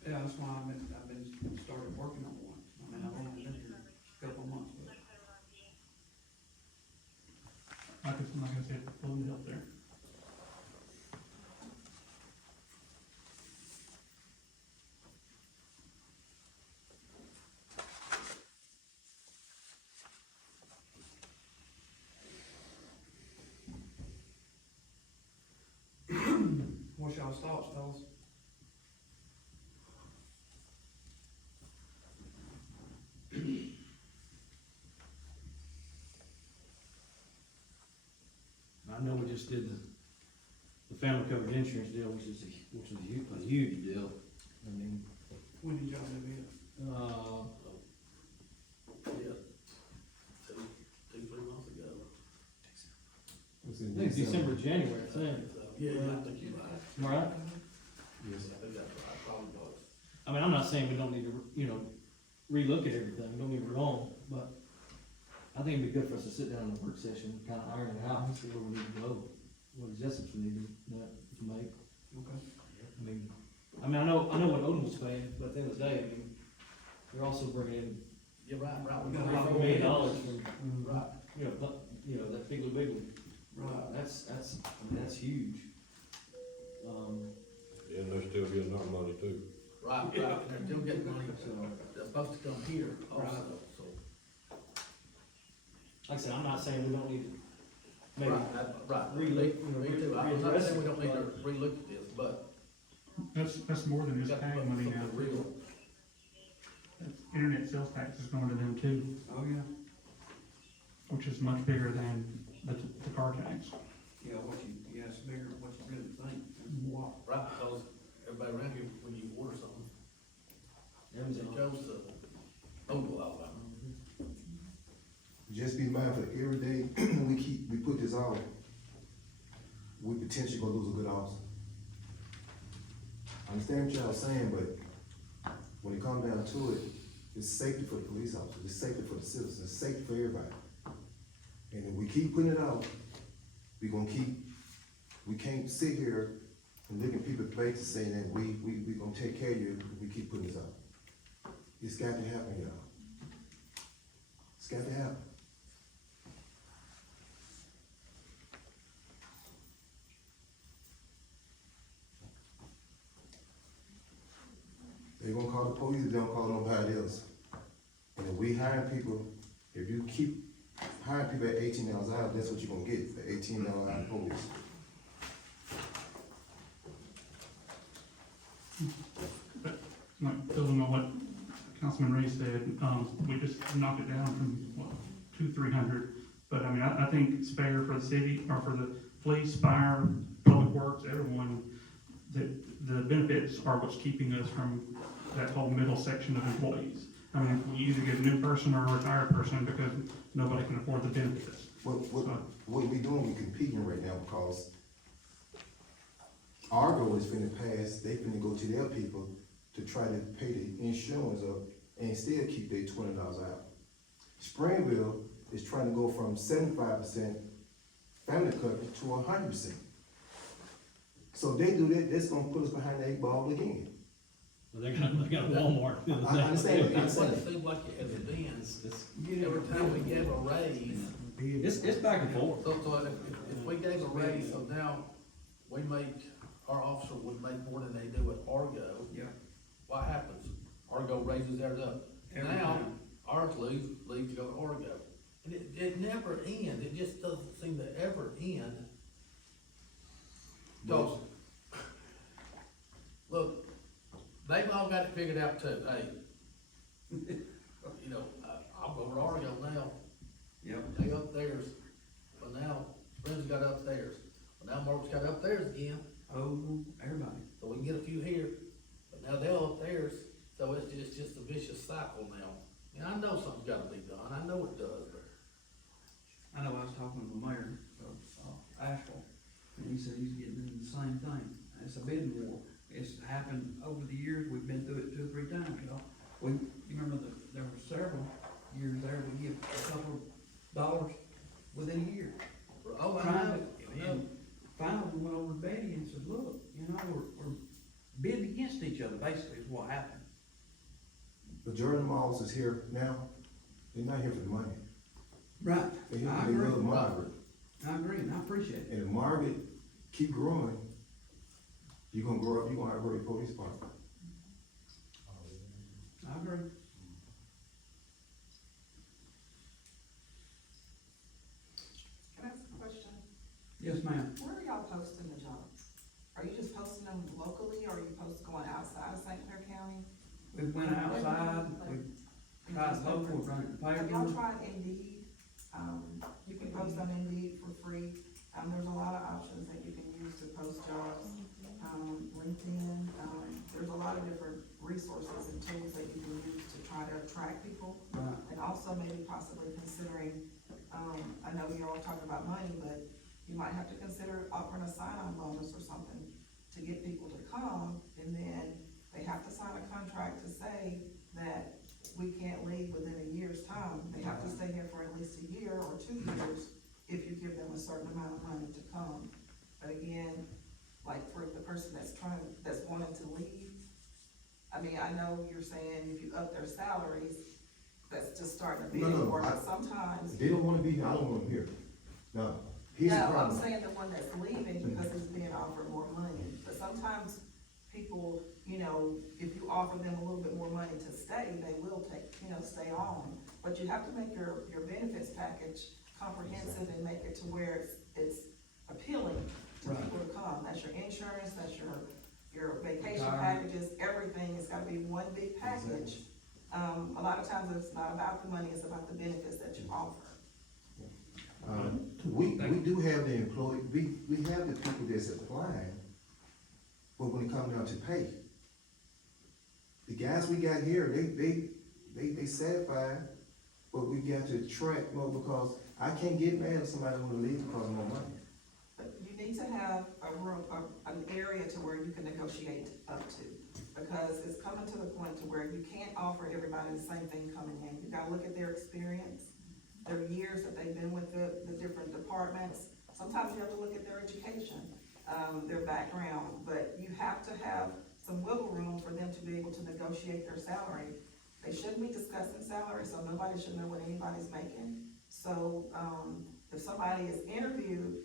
Yeah, that's why I've been started working on one. I mean, I've only been here a couple of months, but. Like I said, pulling help there. What's y'all's thoughts, fellas? I know we just did the family covered insurance deal, which is a huge deal. I mean, When did y'all do it? Yeah, two, 3 months ago. It's I in think December, January, I think. Yeah, I think you're right. Am I right? Yes. I think that's right, probably was. I mean, I'm not saying we don't need to, relook at everything, don't get me wrong, but I think it'd be good for us to sit down in a work session, kind of iron it out, and see where we need to go, what adjustments we need to make. Okay. I mean, I know what Odin was paying, but at the end of the day, I mean, you're also bringing in You're right. We got got $1 million from, Right. that big big one. Right. That's huge. Yeah, and they're still getting our money too. Right, and they're still getting money, that's supposed to come here also, so. Like I said, I'm not saying we don't need to maybe Right, relook, me too, I'm not saying we don't need to relook at this, but. That's more than we just got to paying put money something now. real. That's internet sales tax is going to them too, Oh, yeah. which is much bigger than the car tax. Yeah, it's bigger than what you really think. It's a lot. Right, because everybody around here, when you order something, they Amazon. chose to Ogle, Alabama. we potentially gonna lose a good officer. I understand what y'all saying, but when it comes down to it, it's safety for the police officers, it's safety for the citizens, it's safety for everybody. And if we keep putting it out, we can't sit here and look in people's faces saying that we gonna take care of you if we keep putting this out. It's got to happen, y'all. It's got to happen. They gonna call the police, they don't call nobody else. And if we hire people, if you keep hiring people at $18 an hour, that's what you're gonna get, the $18 an hour police. Like, building on what Councilman Ray said, we just knocked it down from, what, 300. But I mean, I think it's fair for the city, or for the police, fire, public works, everyone, that the benefits are what's keeping us from that whole middle section of employees. I mean, we either get a new person or a retired person because nobody can afford the benefits. What we doing, we competing right now because Argo is finna pass, they finna go to their people to try to pay the insurance up and still keep their $20 out. Springville is trying to go from 75% family coverage to 100%. So they do that, that's gonna put us behind the 8 ball again. Well, they got Walmart. I understand, That's what it seems like it has been. Every time we give a raise, It's back and forth. so if we gave a raise, so now we make, our officer would make more than they do at Argo. Yeah. What happens? Argo raises theirs up. Every Now, time. ours leave to go to Argo. And it never ends, it just doesn't seem to ever end. Cause, look, they've all got it figured out too, hey. You know, I'll go to Argo now, Yep. they up theirs, but now Springs got up theirs, but now Mark's got up theirs again, Oh, everybody. so we can get a few here, but now they'll up theirs, so it's just a vicious cycle now. And I know something's gotta be done, I know it does, but I know I was talking to the mayor of Asheville, and he said he's getting into the same thing. It's a bidding war. It's happened over the years. We've been through it 2 or 3 times, you know. You remember there were several years there, we give a couple of dollars within a year. oh, I Trying know, to- And finally, we went over to Betty and said, look, you know, we're bidding against each other, basically, is what happened. Majority of them officers here now, they're not here for the money. Right. They're here I because they agree. love Margaret. I agree, and I appreciate it. And if Margaret keep growing, you're gonna grow up, you're gonna outgrow your police department. I agree. Can I ask a question? Yes, ma'am. Where are y'all posting the jobs? Are you just posting them locally, or are you going outside of St. Clair County? We went outside, we tried local, run it Have y'all paper. tried Indeed? You can post on Indeed for free. There's a lot of options that you can use to post jobs. LinkedIn, there's a lot of different resources and tools that you can use to try to attract people. Right. And also maybe possibly considering, I know you're all talking about money, but you might have to consider offering a sign-on bonus or something to get people to come, and then they have to sign a contract to say that we can't leave within a year's time. They have to stay here for at least a year or 2 years if you give them a certain amount of money to come. But again, like for the person that's wanting to leave, I mean, I know you're saying if you up their salaries, that's just starting to be No, more, but If sometimes. they don't wanna be here, I don't want them here. Now, here's the No, I'm problem. saying the one that's leaving because he's being offered more money, but sometimes people, you know, if you offer them a little bit more money to stay, they will stay on. But you have to make your benefits package comprehensive and make it to where it's appealing to Right. people to come. That's your insurance, that's your vacation Retirement. packages, everything, it's gotta be one big package. A lot of times it's not about the money, it's about the benefits that you offer. We do have the employee, we have the people that's applying, but when it comes down to pay, the guys we got here, they satisfied, but we got to attract more because I can't get mad if somebody wanna leave because of more money. But you need need to have a room, an area to where you can negotiate up to. Because it's coming to the point to where you can't offer everybody the same thing coming in. You gotta look at their experience, their years that they've been with the different departments. Sometimes you have to look at their education, their background, but you have to have some wiggle room for them to be able to negotiate their salary. They shouldn't be discussing salary, so nobody should know what anybody's making. So, if somebody is interviewed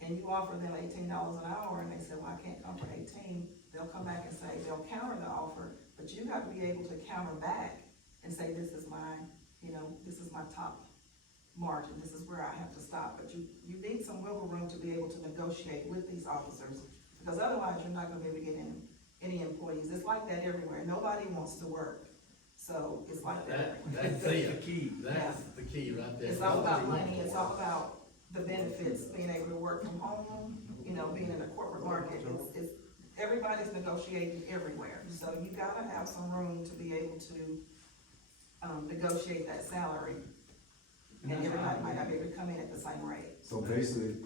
and you offer them $18 an hour and they say, well, I can't come for 18, they'll come back and say, they'll counter the offer, but you have to be able to counter back and say, this is my, this is my top margin, this is where I have to stop. But you need some wiggle room to be able to negotiate with these officers, because otherwise you're not gonna be able to get any employees. It's like that everywhere. Nobody wants to work. So it's like that. That's the key, that's the key right there. It's all about money, it's all about the benefits, being able to work from home, being in a corporate market. It's everybody's negotiating everywhere. So you gotta have some room to be able to, negotiate that salary. And everybody might not be able to come in at the same rate. So basically,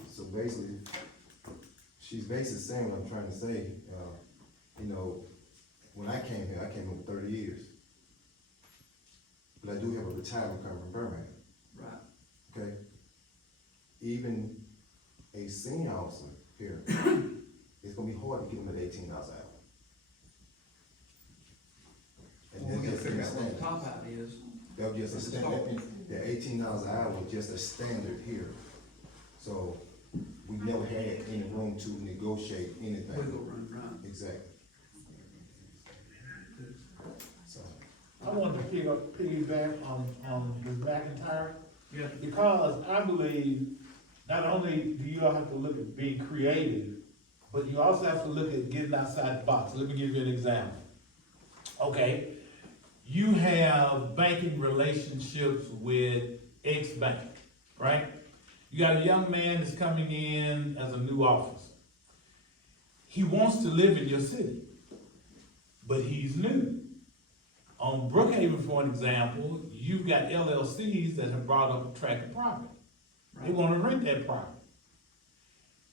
she's basically saying what I'm trying to say, when I came here with 30 years. But I do have a retirement coming from Birmingham, Right. okay? Even a senior officer here, it's gonna be hard to get them at $18 an hour. And Well, we gotta that's just figure out what the standard. top out is. That was just a standard, the $18 an hour was just a standard here. So we never had any room to negotiate anything. Wiggle room, right. Exactly. So, I want to piggyback on Ms. McIntyre, Yeah. because I believe not only do you all have to look at being creative, but you also have to look at getting outside the box. Let me give you an example. Okay, you have banking relationships with X bank, right? You got a young man that's coming in as a new officer. He wants to live in your city, but he's new. On Brookhaven, for an example, you've got LLCs that have brought up a tract of property. They wanna rent that property.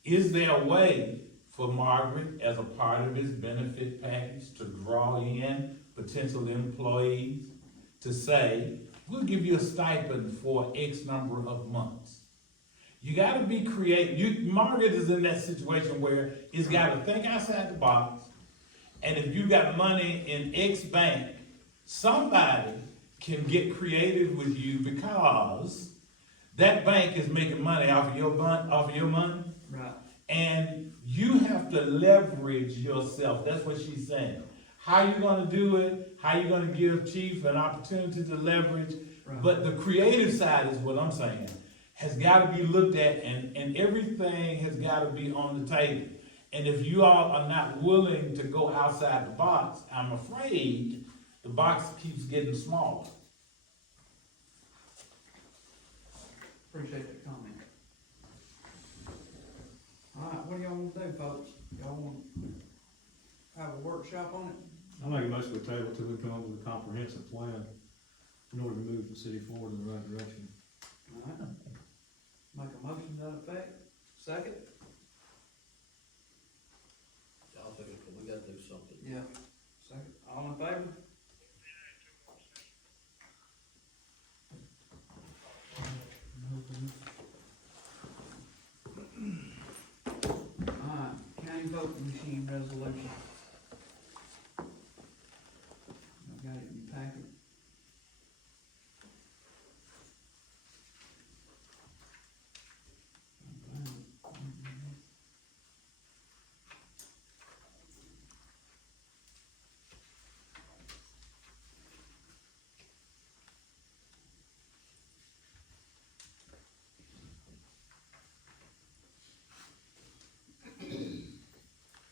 Is there a way for Margaret, as a part of his benefit package, to draw in potential employees to say, we'll give you a stipend for X number of months? You gotta be creative. Margaret is in that situation where he's gotta think outside the box, and if you got money in X bank, somebody can get creative with you because that bank is making money off of your money. Right. And you have to leverage yourself. That's what she's saying. How you gonna do it? How you gonna give Chief an opportunity to leverage? Right. But the creative side is what I'm saying, has gotta be looked at, and everything has gotta be on the table. And if you all are not willing to go outside the box, I'm afraid the box keeps getting smaller. Appreciate that comment. All right, what do y'all want to do, folks? Y'all want to have a workshop on it? I make a motion to table till we come up with a comprehensive plan in order to move the city forward in the right direction. All right. Make a motion to that effect. Second? Y'all think we gotta do something. Yeah. Second. All in favor? Alright, county voting machine resolution. I've got it in your packet.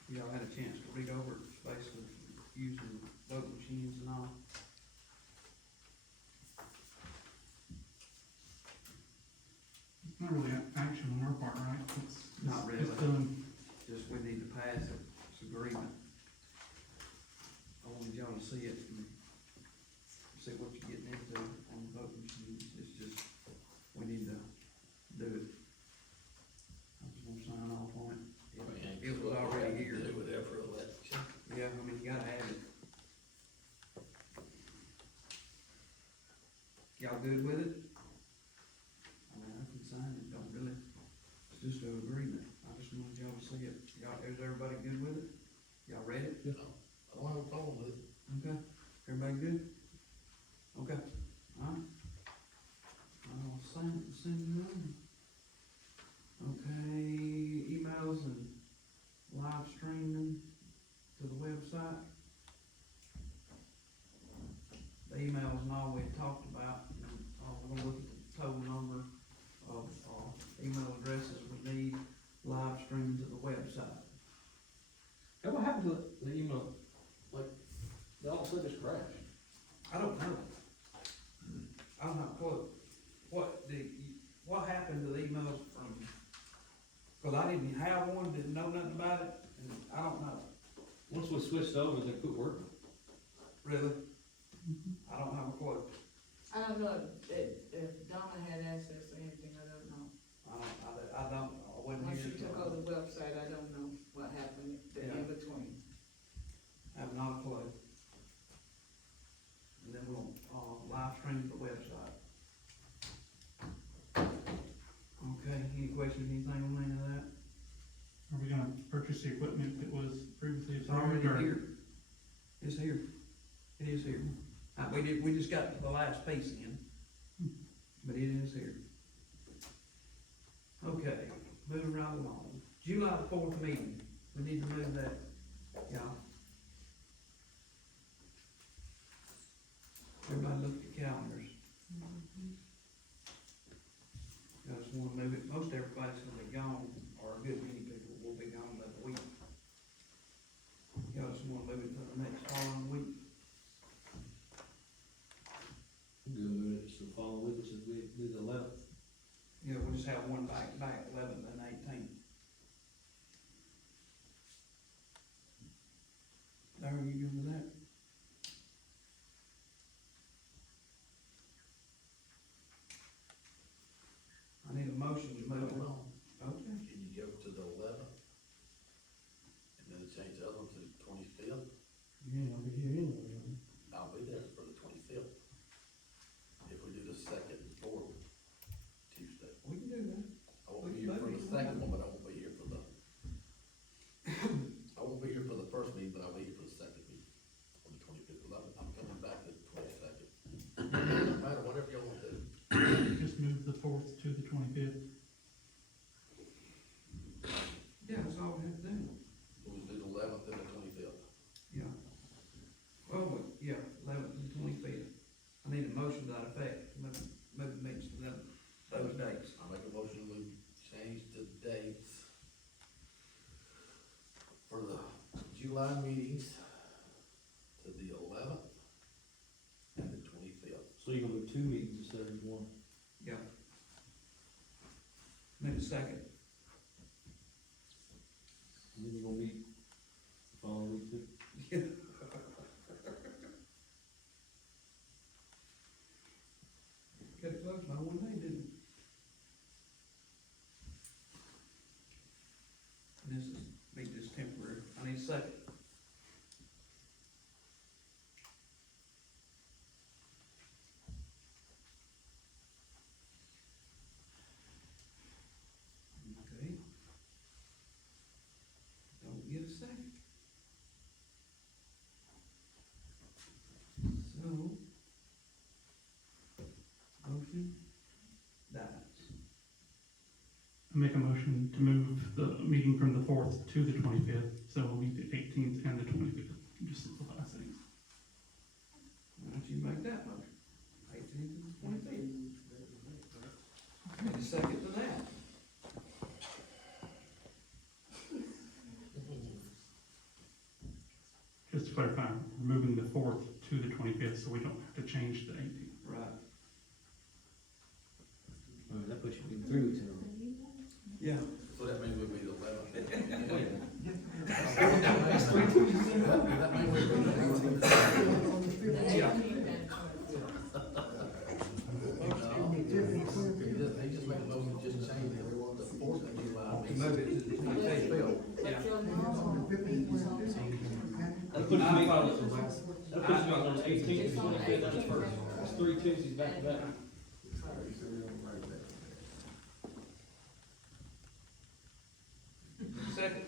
Y'all had a chance to read over it, it's basically using voting machines and all. It's not really action on our part, right? Not really. It's done. Just we need to pass it, it's agreement. I wanted y'all to see it and see what you're getting into on the voting machines, it's just, we need to do it. I just wanna sign off on it. is everybody good with it? Y'all read it? I don't have a problem with it. Okay, everybody good? Okay, alright. I'll send them. Okay, emails and live streaming to the website. The emails and all we had talked about, and, we're gonna look at the total number of, email addresses we need live streaming to the website. Hey, what happened to the email? Like, they all said just crashed. I don't know. I don't have a clue. What happened to the emails from, cause I didn't have one, didn't know nothing about it, and I don't know. Once we switched over, they quit working. Really? I don't have a clue. I don't know if Donna had access to anything, I don't know. I wasn't Once here. she took over the website, I don't know what happened in between. I have not a clue. And then we'll, live stream to the website. Okay, any questions, anything on any of that? Are we gonna purchase the equipment that was previously It's already approved, or? here. It's here. It is here. We just got the last piece in, but it is here. Okay, moving right along. July 4th meeting, we need to move that, y'all. Everybody look at your calendars. I just wanna move it, most everybody's gonna be gone, or a good many people will be gone that week. Y'all just wanna move it to the next following week. I'm good with it, so the following week, which is the 11th. Yeah, we'll just have one back, 11th and 18th. Larry, you good with that? I need a motion to move it. Okay. Can you go to the 11th? And then change the other one to the 25th? Yeah, I'll be here anyway. I'll be there for the 25th. If we do the second and fourth Tuesday. We can do that. I won't be here for the second one, but I won't be here for the, I won't be here for the first meeting, but I'll be here for the second meeting on the 25th, because I'm coming back the 22nd. No matter whatever y'all want to do. Just move the 4th to the 25th. Yeah, that's all we have to do. We'll do the 11th and the 25th. Yeah. Well, yeah, 11th and 25th. I need a motion to that effect, move the meetings to those dates. I make a motion to change the dates for the July meetings to the 11th and the 25th. So you're gonna do 2 meetings instead of 1. Yeah. Need a second. And then you're gonna meet the following week too. Yeah. Got it closed by one day, didn't we? And this is, make this temporary. I need a second. Okay. Don't get a second. So, motion dies. I make a motion to move the meeting from the 4th to the 25th, so we'll be the 18th and the 25th, just simplify things. Why don't you make that motion? 18th and 25th. Need a second to that. Just to clarify, we're moving the 4th to the 25th, so we don't have to change the 18th. Right. That puts you in 3 weeks in a row. Yeah. So that means we'll be the 11th. Oh, yeah. That means we'll be the 18th. Yeah. They just made a motion, just change it, the 4th of July. Move it to the 25th. Yeah. That puts me on the 18th and 25th, that's first. That's 3 Tuesdays back to back. Second.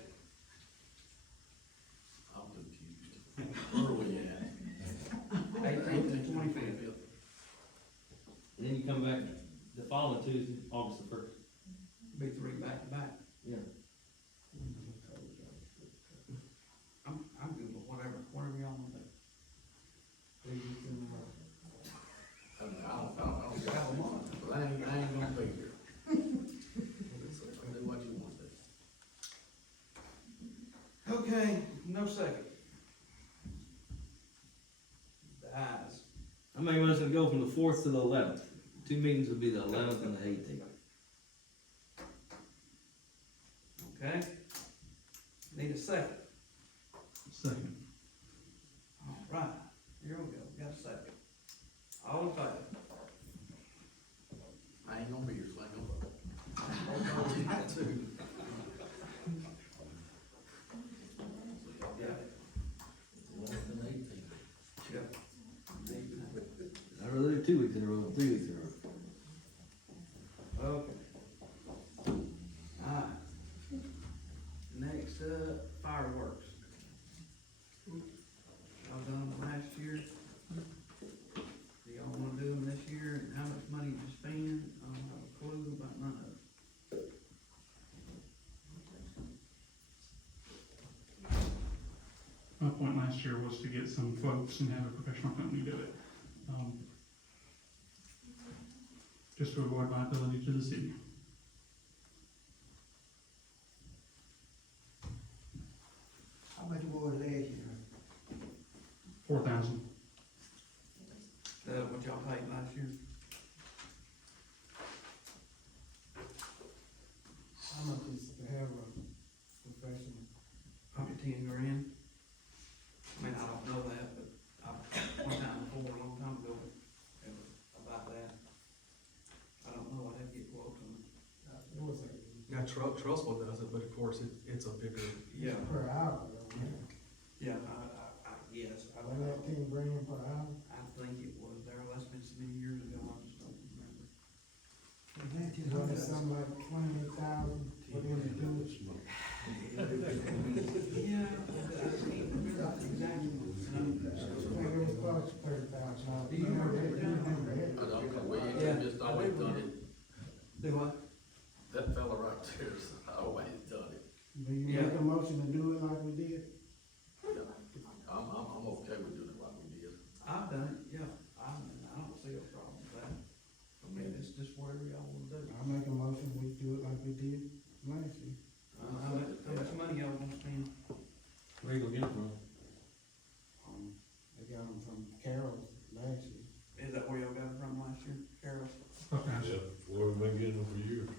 Okay, no second. The ayes. I make a motion to go from the 4th to the 11th. 2 meetings would be the 11th and the 18th. Okay? Need a second. Second. All right, here we go, got a second. All in favor? I ain't gonna be here, so I ain't gonna vote. Had to. Yeah. Eleventh and eighteenth. Yep. I'd rather do 2 weeks in a row than 3 weeks in a row. Okay. Alright. Next up, fireworks. Y'all done them last year? Do y'all wanna do them this year, and how much money you spend? I don't have a clue about none of it. My point last year was to get some quotes and have a professional company do it. Just to avoid liability to the city. How much was last year? 4,000. What y'all paid last year? How much is to have a professional? Probably 10 grand. I mean, I don't know that, but one time before, a long time ago, it was about that. I don't know, I'd have to get quotes on it. It was like, Yeah, Trustwell does it, but of course, it's a bigger. Yeah, per hour, though, man. yeah, yes, I don't Wasn't know. that 10 grand per hour? I think it was there, that's been so many years ago, I just don't remember. Wasn't it something like 20,000 for them to do it? Yeah, I just can't remember exactly. I think it was close to 30,000. Do you remember that, John? I don't, we Yeah, just I always do done remember. it. Do what? That fella right there's always done it. Do you Yeah. make a motion to do it like we did? I'm okay with doing it like we did. I've done it, yeah, I don't see a problem with that. I mean, it's just whatever y'all wanna do. I make a motion, we do it like we did last year. How much money y'all wanna spend? Where you gonna get it from? They got them from Carol's last year. Is that where y'all got it from last year, Carol? Okay. where we've been getting them for years.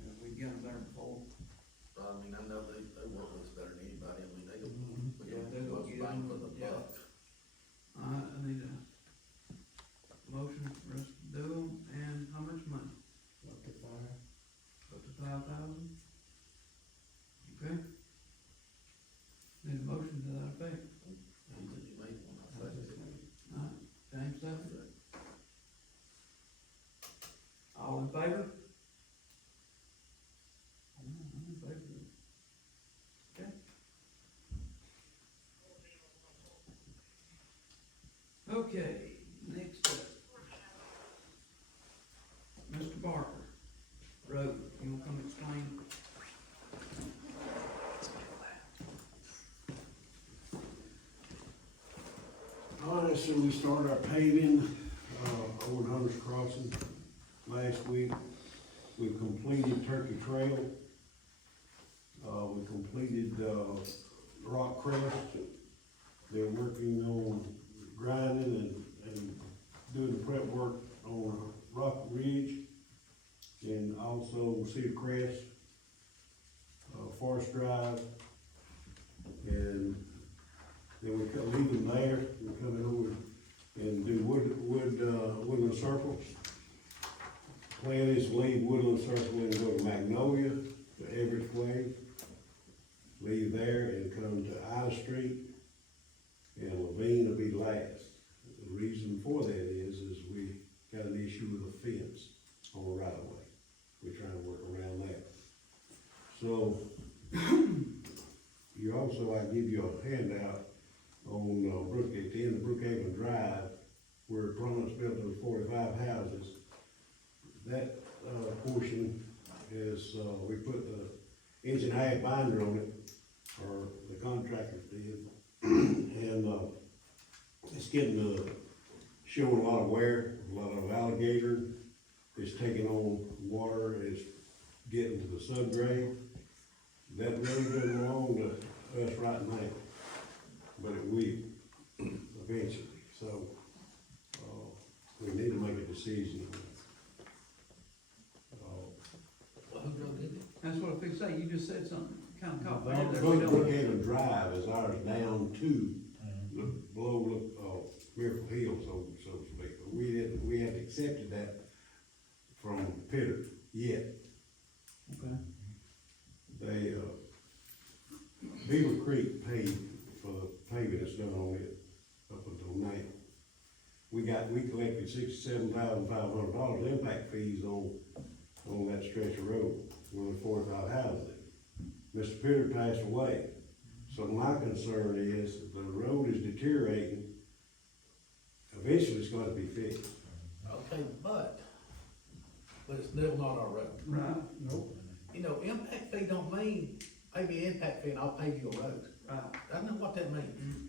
Yeah, we got them there before. But I mean, I know they work with us better than anybody. I mean, they go, we Yeah, go, they go most get bang them, for the yeah. buck. Alright, I need a motion for us to do them, and how much money? Up to 5. Up to 5,000? Okay. Need a motion to that effect. You made one, I think. Alright, James, second. All in favor? I'm in favor of it. Okay. Okay, next up. Mr. Barker, road, you wanna come explain? Honestly, we started our paving, over Hunter's Crossing last week. We completed Turkey Trail. We completed, Rock Crest. They're working on grinding and doing the prep work on Rock Ridge and also Cedar Crest, Forest Drive. And then we could leave them there, we're coming over and do Woodland Circle. Plan is to leave Woodland Circle and go to Magnolia, to Everett Way. Leave there and come to Ida Street, and Levine will be last. The reason for that is we got an issue with a fence on the right of way. We're trying to work around that. So, you also, I give you a handout on at the end of Brookhaven Drive, where Prominence built those 45 houses. That portion is, we put the inch and a half binder on it, or the contractors did. And it's getting showing a lot of wear, a lot of alligator. It's taking on water, it's getting to the subgrade. That road doesn't belong right now, but it will eventually, so, we need to make a decision. Well, who drove it? That's what I figured say, you just said something, kinda caught me there. We don't- Brookhaven Drive is ours down to, below, Miracle Hill, so to speak. But we haven't accepted that from Pitter yet. Okay. They, Beaver Creek paid for the paving that's done on it up until now. We collected $67,500 impact fees on that stretch of road, where the 45 houses in. Mr. Pitter passed away, so my concern is the road is deteriorating. Eventually, it's gonna be fixed. Okay, but it's still not our road. Right, Nope. You know, impact fee don't mean, pay me an impact fee and I'll pay you a road. right. That's not what that means.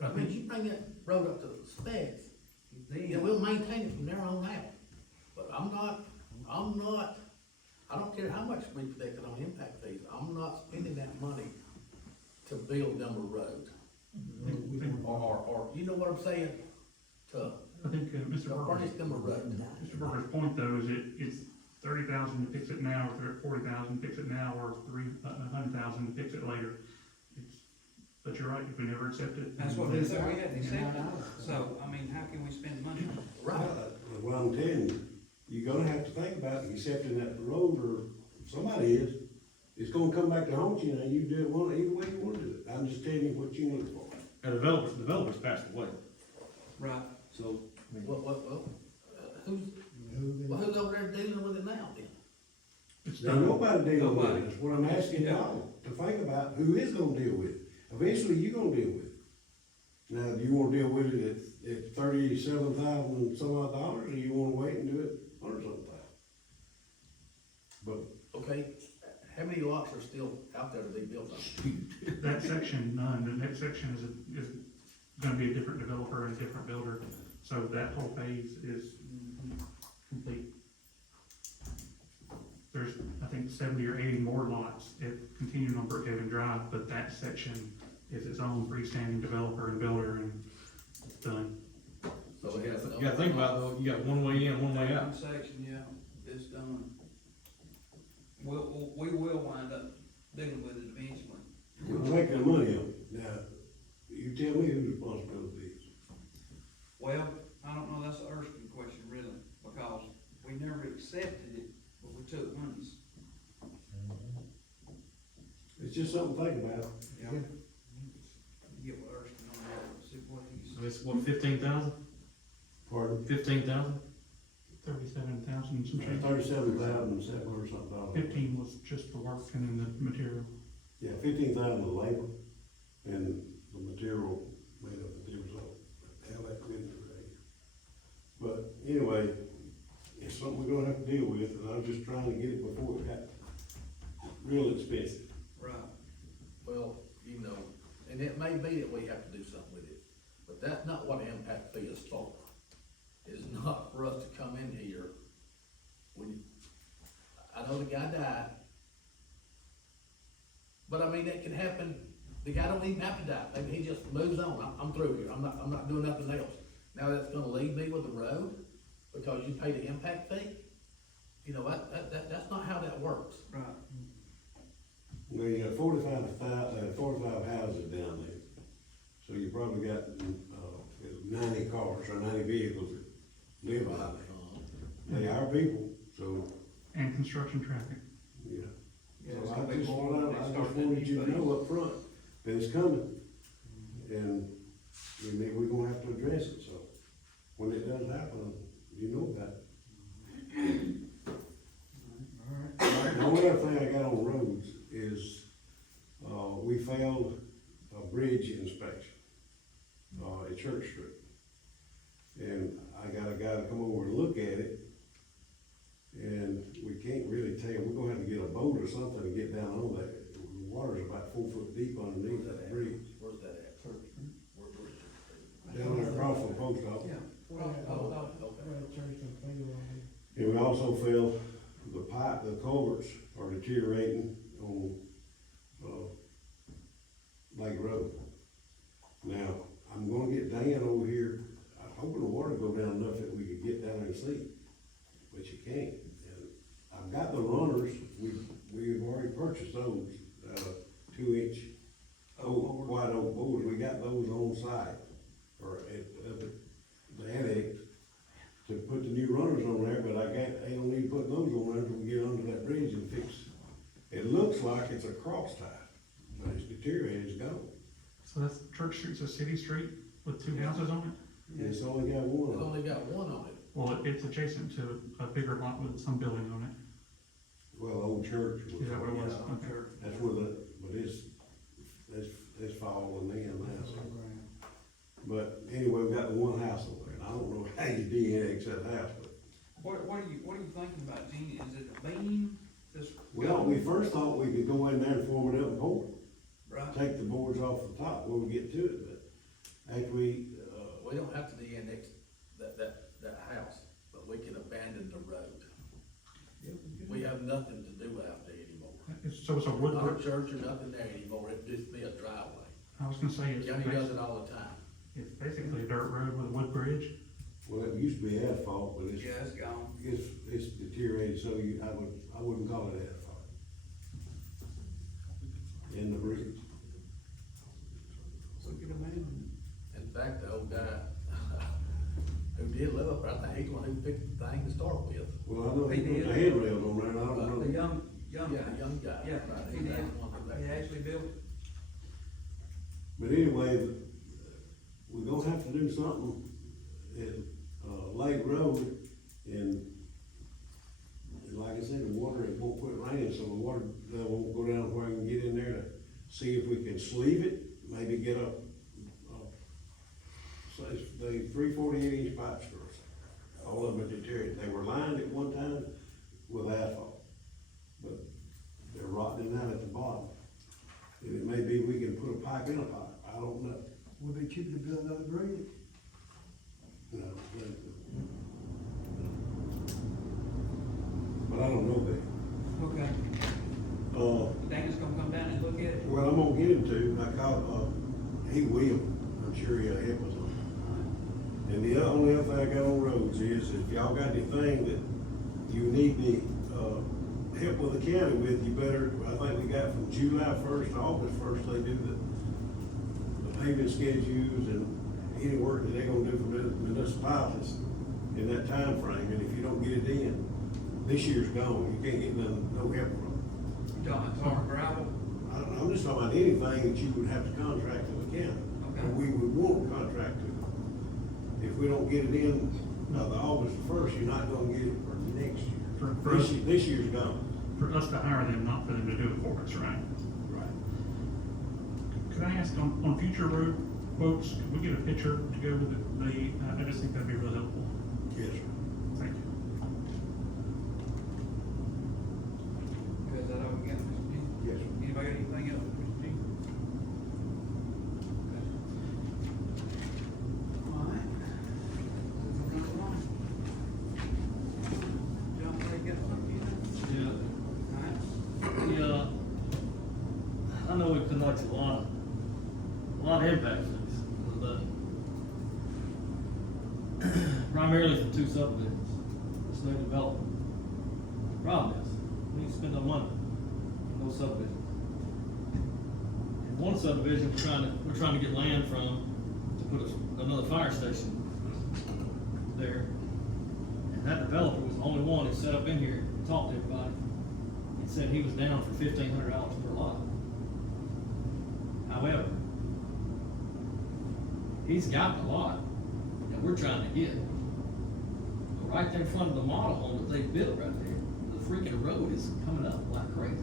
I mean, you bring that road up to specs, yeah, Then, we'll maintain it from there on out. But I don't care how much we predicted on impact fees, I'm not spending that money to build them a road. Or, you know what I'm saying? To I think, Mr. furnish them a road. Mr. Berger's point though is it's 30,000 to fix it now, or they're at 40,000 to fix it now, or 100,000 to fix it later. But you're right, if we never accept it. that's what they said, we hadn't accepted it, so, I mean, how can we spend money? Right. Well, I'm telling you, you're gonna have to think about accepting that road, or somebody is. It's gonna come back to haunt you, now you do it either way you wanna do it. I'm just telling you what you look for. A developer's passed away, Right. so, I mean, Who's over there dealing with it now then? It's There's done. nobody dealing with Nobody. it, that's what I'm asking y'all to think about, who is gonna deal with it? Eventually, you're gonna deal with it. Now, do you wanna deal with it at $37,000 some odd dollars, or you wanna wait and do it $100-something thousand? But Okay, how many lots are still out there to be built on? That section, none. The next section is gonna be a different developer and a different builder. So that whole phase is complete. There's, I think, 70 or 80 more lots continuing on Brookhaven Drive, but that section is its own freestanding developer and builder, and it's done. So it has. you gotta think about it though, you got one way in, one way out. One section, yeah, it's done. We will wind up dealing with it eventually. we're making the money on it. Now, you tell me whose responsibility is. Well, I don't know, that's an Erskine question really, because we never accepted it, but we took monies. It's just something to think about. Yeah. Get with Erskine on that, see what he's. So it's what, 15,000? Pardon? 15,000? 37,000 some change. $37,700-something. 15 was just the work and then the material. Yeah, 15,000 of labor, and the material made up the difference of how that went today. But anyway, it's something we're gonna have to deal with, and I'm just trying to get it before it got real expensive. Right. Well, you know, and it may be that we have to do something with it, but that's not what the impact fee is for. It's not for us to come in here when, I know the guy died, but I mean, it can happen, the guy don't even have to die, maybe he just moves on, I'm through here, I'm not doing nothing else. Now that's gonna leave me with the road, because you pay the impact fee? You know, that's not how that works. Right. Well, you got 45 houses down there, so you probably got, 90 cars or 90 vehicles that live out there. They are people, so, And construction traffic. yeah. Yeah, it's So gonna I be just more when they wanted start that you new to know phase. up front that it's coming, and we're gonna have to address it, so when it does happen, you know about it. The only other thing I got on roads is, we failed a bridge inspection, at Church Street. And I got a guy to come over and look at it, and we can't really tell, we're gonna have to get a boat or something to get down on that. The water's about 4 foot deep underneath that bridge, Where's that at? Where's down there across from the post office. Yeah. okay. And we also feel the culverts are deteriorating on, 2-inch wide oak boards, we got those on site, or at the annex, to put the new runners on there, but I don't need to put those on there until we get under that bridge and fix. It looks like it's a cross tie, but it's deteriorated, it's gone. So that's, Church Street's a city street with two houses on it? It's only got one It's on it. only got one on it. Well, it's adjacent to a bigger lot with some buildings on it. Well, old church was. Is that what it was? Yeah, Okay. That's where but it's falling in now, so. But anyway, we got the one house over there, and I don't know how you de-annex that house, but. What are you thinking about, Gene? Is it a beam? Just. Well, we first thought we could go in there and form it up and pour Right. it, take the boards off the top when we get to it, but after we, We don't have to de-annex that house, but we can abandon the road. We have nothing to do out there anymore. So it's a wood Not a bridge? church or nothing there anymore, it'd just be a driveway. I was gonna say, County does it all the time. it's basically a dirt road with a wood bridge. well, it used to be asphalt, but Yeah, it's gone. it's deteriorated, so I wouldn't call it asphalt. In the bridge. So get a man. In fact, the old guy who did live up there, I think he's the one who picked the thing to start with. Well, I know he He put the did. handrails on there, and I don't know. The young Yeah, guy. the young guy. Yeah, Right, he he's did. the one that- He actually built it. But anyway, we're gonna have to do something at, Lake Road, and like I said, the water, it won't quit raining, so the water level won't go down where I can get in there to see if we can sleeve it, maybe get say, the 348-inch pipes for us. All of them are deteriorated, they were lined at one time with asphalt, but they're rotting out at the bottom. And it may be we can put a pipe in a pipe, I don't know. Would it be cheaper to build another bridge? No, but I don't know that. Okay. Dana's gonna come down and look at it? Well, I'm gonna get him to, I called, he will, I'm sure he'll help us on it. And the only other thing I got on roads is, if y'all got anything that you need me, help with the county with, you better, I think we got from July 1st to August 1st, they do the payment schedules and any work that they're gonna do for municipalities in that time frame. And if you don't get it in, this year's gone, you can't get no help from it. You talking about tar and gravel? I'm just talking about anything that you would have to contract to the county. Okay. Or we would want to contract to. If we don't get it in, the August 1st, you're not gonna get it for next year. For us, This year's gone. for us to hire them, not for them to do it for us, right? Right. Could I ask on future road quotes, could we get a picture to go with I just think that'd be really helpful. Yes, sir. Thank you. Is that all we got, Mr. Gene? Yes, sir. Anybody got anything else, Mr. Gene? All right. Moving right along. John, you got something you know? Yeah. All right. I know we've conducted a lot of impact fees, but primarily for two subdivisions, it's no development. Problem is, we need to spend no money on those subdivisions. In one subdivision, we're trying to get land from, to put another fire station there. And that developer was the only one who set up in here and talked to everybody, and said he was down for $1,500 per lot. However, he's got the lot that we're trying to get. But right there in front of the model home that they built right there, the freaking road is coming up like crazy.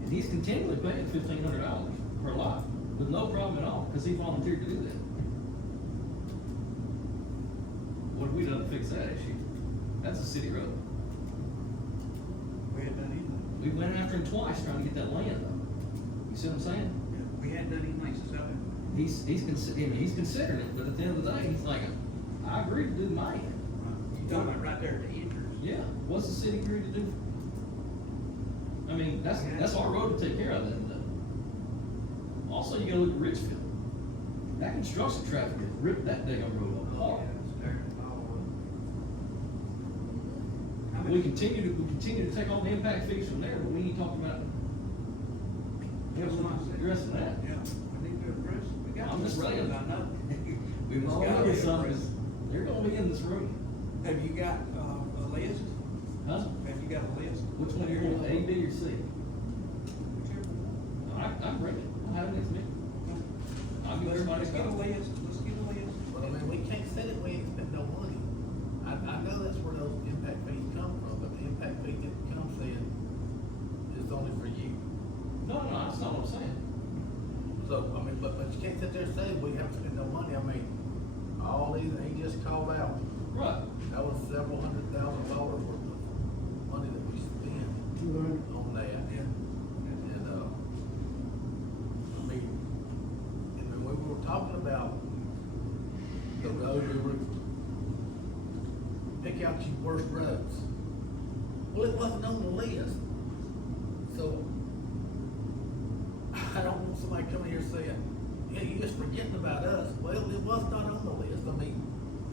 And he's continually paying $1,500 per lot with no problem at all, because he volunteered to do that. What have we done to fix that issue? That's a city road. We hadn't done anything. We went after him twice trying to get that land up. You see what I'm saying? We hadn't done anything since I've been. He's considering it, but at the end of the day, he's like, I agree to do my end. You talking about right there at the entrance? Yeah, what's the city agreed to do? I mean, that's our road to take care of that. Also, you gotta look at Richfield. That construction traffic has ripped that damn road up hard. We continue to take all the impact fees from there, but we ain't talking about Yeah, we're not addressing that. Yeah, we need to address it. We got I'm just to, I saying. know. We've It's all gotta looked be at something, addressed. you're gonna be in this room. Have you got, a list? Huh? Have you got a list? Which one you're gonna, A, B, or C? Whichever. I'm ready, I'll have it next meeting. I'll give everybody Let's a get a call. list, let's get a list. But I mean, we can't say that we ain't spent no money. I know that's where those impact fees come from, but the impact fee that comes in is only for you. No, that's not what I'm saying. So, I mean, but you can't sit there and say we haven't spent no money. I mean, all these, he just called out, Right. that was several $100,000 worth of money that we spent 200. on that. Yeah. And, I mean, and when we were talking about the road, we were, pick out your worst roads. Well, it wasn't on the list. So, I don't want somebody coming here saying, yeah, you just forgetting about us. Well, it was not on the list. I mean,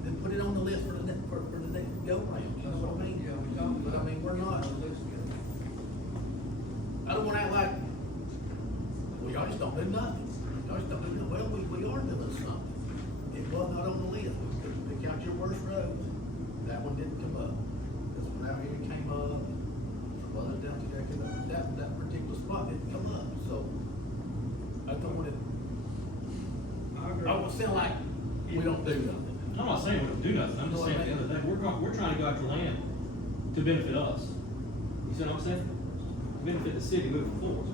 then put it on the list for the next, for the next go round, you know what I mean? Yeah, we talked But I about. mean, we're not, Let's get it. I don't wanna act like, well, y'all just don't do nothing. Y'all just don't do nothing. Well, we are doing something. It was not on the list. We could pick out your worst roads. That one didn't come up. This one out here came up. Some others down to there came up. That particular spot didn't come up, so I don't want it, I agree. I won't sound like we don't do nothing. I'm not saying we don't do nothing, I'm just saying at the end of the day, we're trying to go after land to benefit us. You see what I'm saying? Benefit the city moving forward.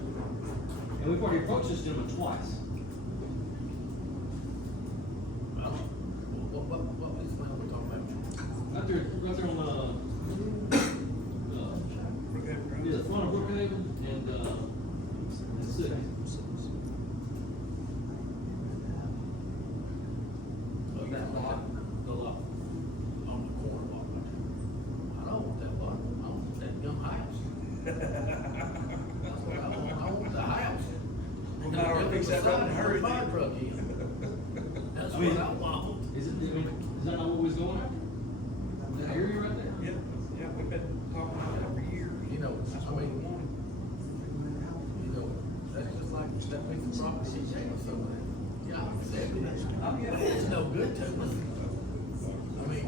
And we've already approached this gentleman twice. I don't, what is the land we're talking about? Right there on the front of Brookhaven and City. Oh, that lot, the lot on the corner lot right there. I don't want that lot, I want that young house. That's what I want the house. We'll not already fix that road in a hurry. Fire truck in. That's I mean, what I want. Is that not what we was going after? That area right there? Yeah, yeah, we've been talking about that for years. You know, That's I what we mean, wanted. you know, that's just like that piece of property he gave us over there. Yeah, I said, it's no good to us. I mean,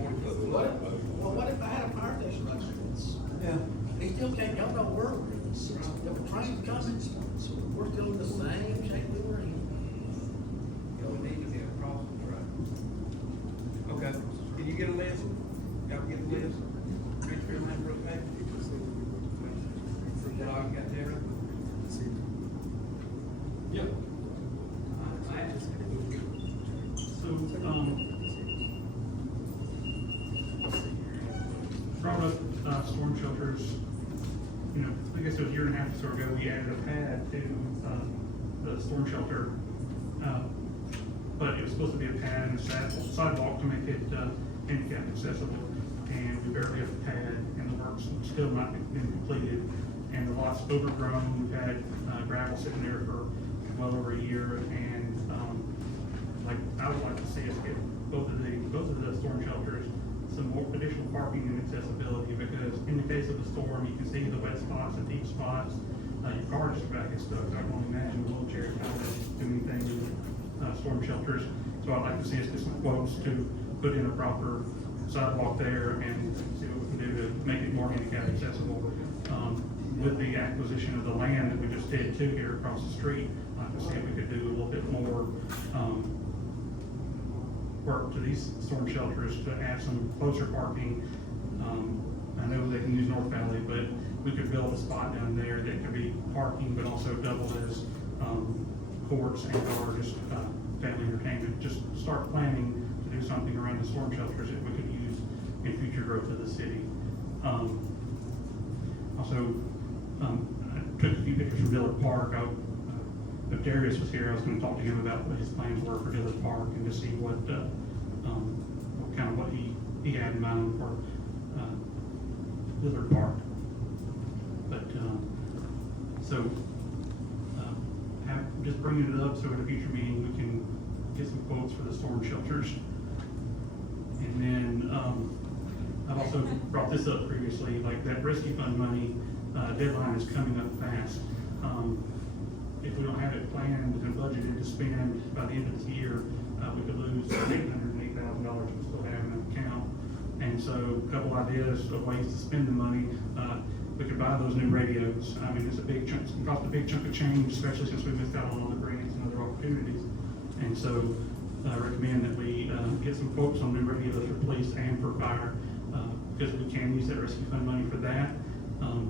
what if I had a fire station right there? Yeah. He still can't go nowhere. If a train's coming, we're still in the same shape we were in. Yeah, we need to be across the track. Okay, can you get a list? Y'all get a list? Make sure you have Brookhaven. Y'all got there? Yep. So, brought up, storm shelters. You know, I guess it was a year and a half or so ago, we added a pad to, the storm shelter. But it was supposed to be a pad and a sidewalk to make it, handicap accessible. And we barely have a pad, and the work's still not been completed. And the lot's overgrown. We've had, gravel sitting there for well over a year. And, like, I would like to see us get both of the storm shelters some more additional parking and accessibility, because in the case of the storm, you can see the wet spots, the deep spots. Your car just about gets stuck. I can only imagine wheelchairs, how they do anything with, storm shelters. So I'd like to see us get some quotes to put in a proper sidewalk there and see what we can do to make it more handicap accessible. With the acquisition of the land that we just did too here across the street, I'd like to see if we could do a little bit more, work to these storm shelters to add some closer parking. I know they can use North Valley, but we could build a spot down there that could be parking, but also double as, courts and or just, family entertainment. Just start planning to do something around the storm shelters that we could use in future growth of the city. Also, I took a few pictures from Dillard Park. If Darius was here, I was gonna talk to him about what his plans were for Dillard Park and to see what he had in mind for, Dillard Park. But, just bringing it up so at a future meeting, we can get some quotes for the storm shelters. And then, I've also brought this up previously, like that rescue fund money, deadline is coming up fast. If we don't have planned and budgeted to spend by the end of this year, we could lose $808,000 and still have an account. And so a couple ideas of ways to spend the money. We could buy those new radios. I mean, it's a big chunk, it's gonna cost a big chunk of change, especially since we missed out on other grants and other opportunities. And so I recommend that we get some quotes on new radios for police and for fire, because we can use that rescue fund money for that.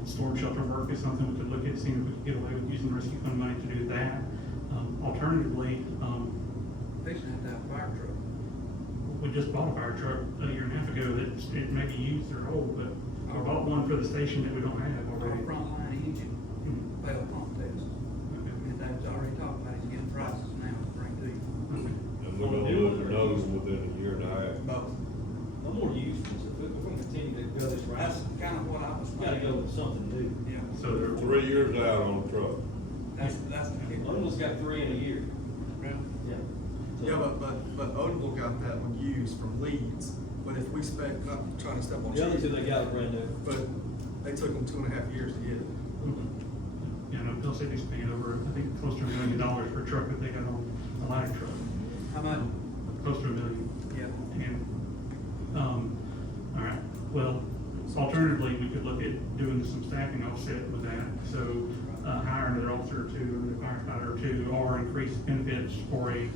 Storm shelter work is something we could look at, seeing if we could get away with using the rescue fund money to do that. Alternatively, They should have to have a fire truck. we just bought a fire truck a year and a half ago that it may be used or old, but we bought one for the station that we don't have Our already. frontline engine failed pump test. And they was already talking about he's getting prices now to bring to you. And we're gonna lose another one within a year and a half. Both. No more used ones, if we're gonna continue to go this route, That's kind of what I was. we gotta go with something new. Yeah, So there, 3 years out on the truck. that's the kicker. Almost got 3 in a year. Yeah. Yeah, but Odell got that one used from Leeds, but if we spec, not trying to step on. The other two Chief, they got brand new. But they took them 2.5 years to get it. you know, Bill City's paying over, I think, close to $1 million for a truck that they got on a ladder truck, How much? close to $1 million. Yeah. And, all right, well, alternatively, we could look at doing some staffing offset with that. So, hire another officer or two, another firefighter or two, or increase benefits for a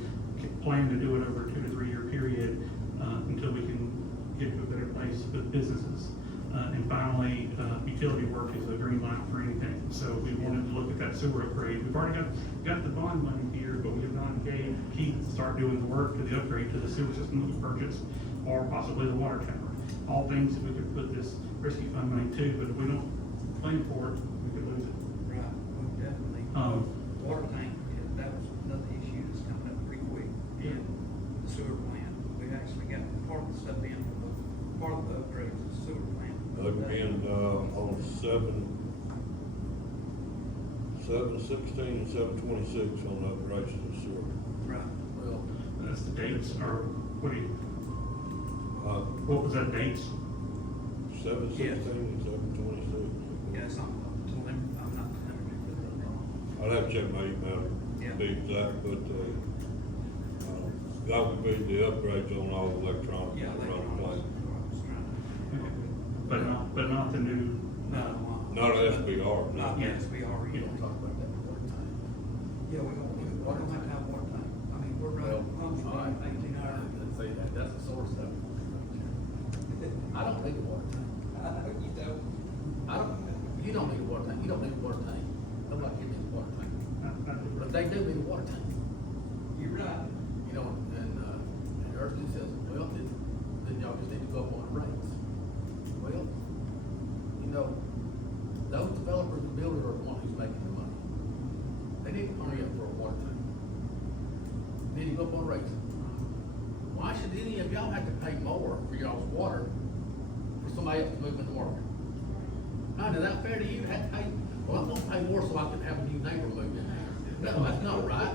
plan to do it over a 2 to 3 year period, until we can get to a better place with businesses. And finally, utility work is a green light for anything. So we wanted to look at that sewer upgrade. We've already got the bond money here, but we have not engaged Keith to start doing the work to the upgrade to the sewer system that we purchased, or possibly the water tower. All things that we could put this rescue fund money to, but if we don't plan for it, we could lose it. Right, well, definitely. Water tank, that was another issue that's coming up pretty quick. And the sewer plant, we actually got part of the stuff in, part of the upgrades of the sewer plant. Again, on 7/16 and 7/26 on the upgrades to the sewer. Right. Well, That's the dates, or what do you, Uh, what was that dates? 7/16 and 7/26. Yeah, it's not, I'm not. I'd have to check my email Yeah. to be exact, but, that would be the upgrades on all the electronics. Yeah, around the place. But not the new, No. Not a SBR, no. Not yet, we we already. don't talk about that water tank. Yeah, we're gonna have to have water tank. I mean, we're Well, running pumps all right. running 18 hours. See, that's the source of it. I don't need a water tank. You don't. You don't need a water tank, you don't need a water tank. Nobody gives me a water tank. But they do need a water tank. You're right. You know, and Earthly says, well, then y'all just need to go up on the rates. Well, you know, those developers and builders are the ones who's making the money. They need to hurry up for a water tank. Then you go up on rates. Why should any of y'all have to pay more for y'all's water for somebody else to move in the market? Now, is that fair to you? Have to pay, well, I'm gonna pay more so I can have a new neighbor move in there. No, that's not right.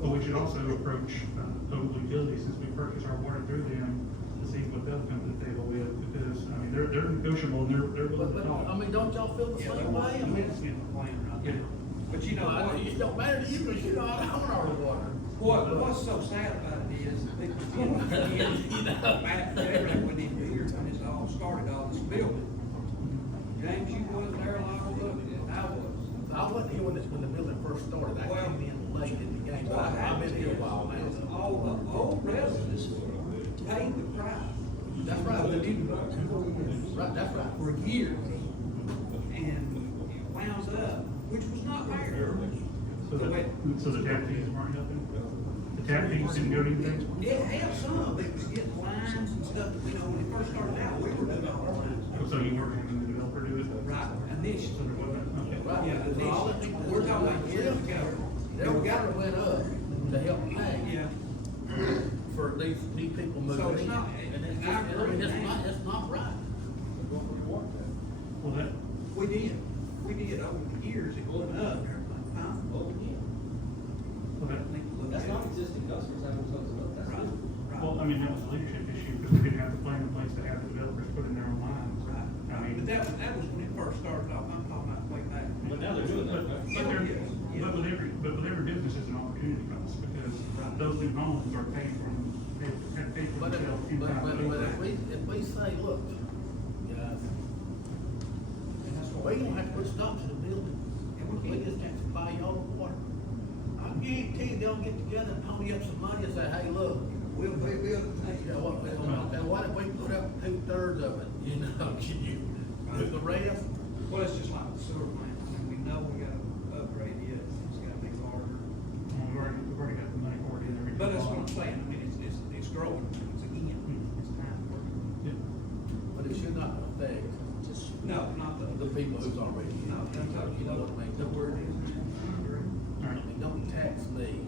but we should also approach, local utilities, since we purchase our water through them, to see what they'll come to the table with, because, I mean, they're negotiable, and they're willing But, to talk. I mean, don't y'all feel the same way? I mean, Yeah. But you know what? it don't matter to you, because you know I own our water. What's so sad about it is, people back there, when they were here, when this all started, all this building. James, you wasn't there a lot of it, I was. I wasn't here when the building first started, I came in late in the game, but I've been here a while now. All the old residents paid the price. That's right. For the new building. Right, that's right. For years. And it wound up, which was not fair. So the tap fees weren't helping? The tap fees didn't go to anything? It had some, they was getting lines and stuff, you know, when it first started out, we were doing all the lines. So you weren't having the developer do it? Right, initially. So there wasn't, okay. Right. Yeah, So all the people, we're talking about years ago, their water went up to help pay Yeah. for these new people So moving it's in. not- And it's and just, I I agree mean, with that. it's not right. Well, that, We did over the years, it went up, huh? well, that, That's not existing customers, that was up, that's Right, good. right. well, I mean, that was a leadership issue, because we didn't have the plan in place to have the developers put in their own lines. Right. I mean. But that was when it first started off, I'm talking about way back. But now they're doing that, right? But with but every business is an opportunity cost, because those new homes are paid for, have paid for But themselves if, inside but the if we say, look, guys, we gonna have to put stops in the building, and we just have to buy y'all water. I guarantee you they'll get together and pony up some money and say, hey, look, we'll pay bills. You know what, okay, why don't we put up 2/3 of it, you know, can you do the rest? Well, it's just like the sewer plant, I mean, we know we gotta upgrade it, it's gotta be larger. We've already got the money for it in there. But that's what I'm saying, I mean, it's growing, it's again, it's time for it. Yeah. But it should not affect No, not the people who's already, No, that's how you know what I mean? the word is. All I right. mean, don't tax me.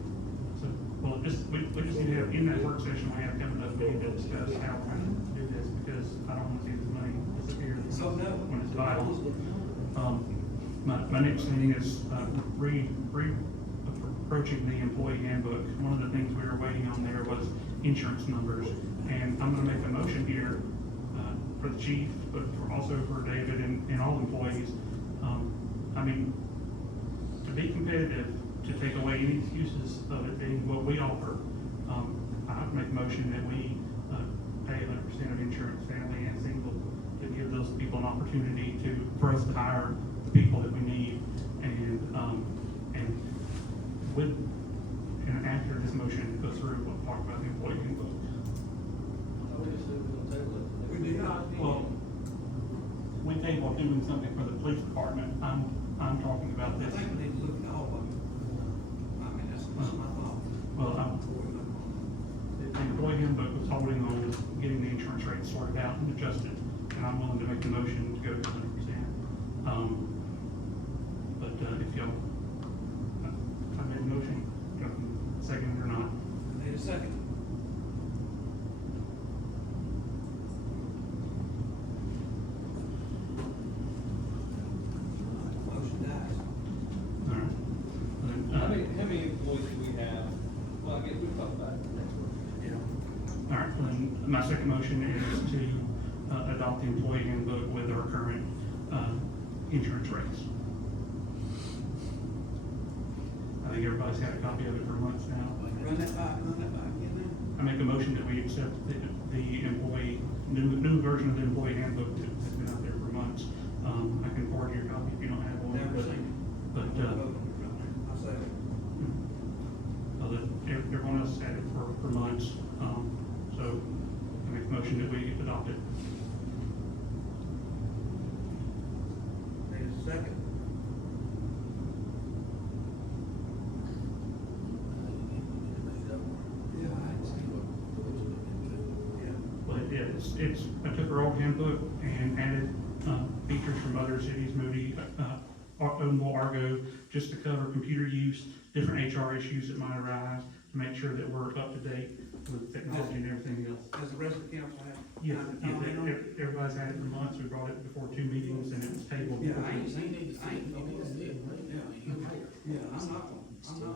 So, well, we just need to have, in that work session we have coming up, we need to discuss how we're gonna do this, because I don't wanna see this money disappear So, no. when it's vital. My next thing is, approaching the employee handbook. One of the things we were waiting on there was insurance numbers, and I'm gonna make a motion here, for the chief, but also for David and all employees. I mean, to be competitive, to take away any excuses of it being what we offer, I would make a motion that we, pay 100% of insurance, family and single, to give those people an opportunity for us to hire the people that we need, and after this motion goes through, we'll talk about the employee handbook. Well, we tabled doing something for the police department, I'm talking about I this. think we need to look at all of them. I mean, that's my thought. Well, the employee handbook was holding on getting the insurance rate sorted out and adjusted, and I'm willing to make the motion to go to 100%. But if y'all, I made a motion, second or not. Need a second? Motion dies. All right. Then, How many employees do we have? Well, I guess we'll talk about it next week. all right, then my second motion is to adopt the employee handbook with our current insurance rates. I think everybody's had a copy of it for months now. Run that back again I make a motion that we accept the employee, new version of the employee handbook that has been out there for months. I can forward you a copy if you don't have one. Never seen But, I'll say it. everyone else has had it for months, so I make a motion that we adopt it. Need a second? Yeah, I see. Yeah. But I took our old handbook and added, features from other cities, Moody, Odenville, Argo, just to cover computer use, different HR issues that might arise, to make sure that we're up to date with technology and everything else. Does the rest of the council have? Yeah, time to comment on it? everybody's had it for months, we brought it before 2 meetings, and it was tabled. Yeah, I ain't You seen need it, to I see, ain't, you need to see it, yeah, I'm not gonna.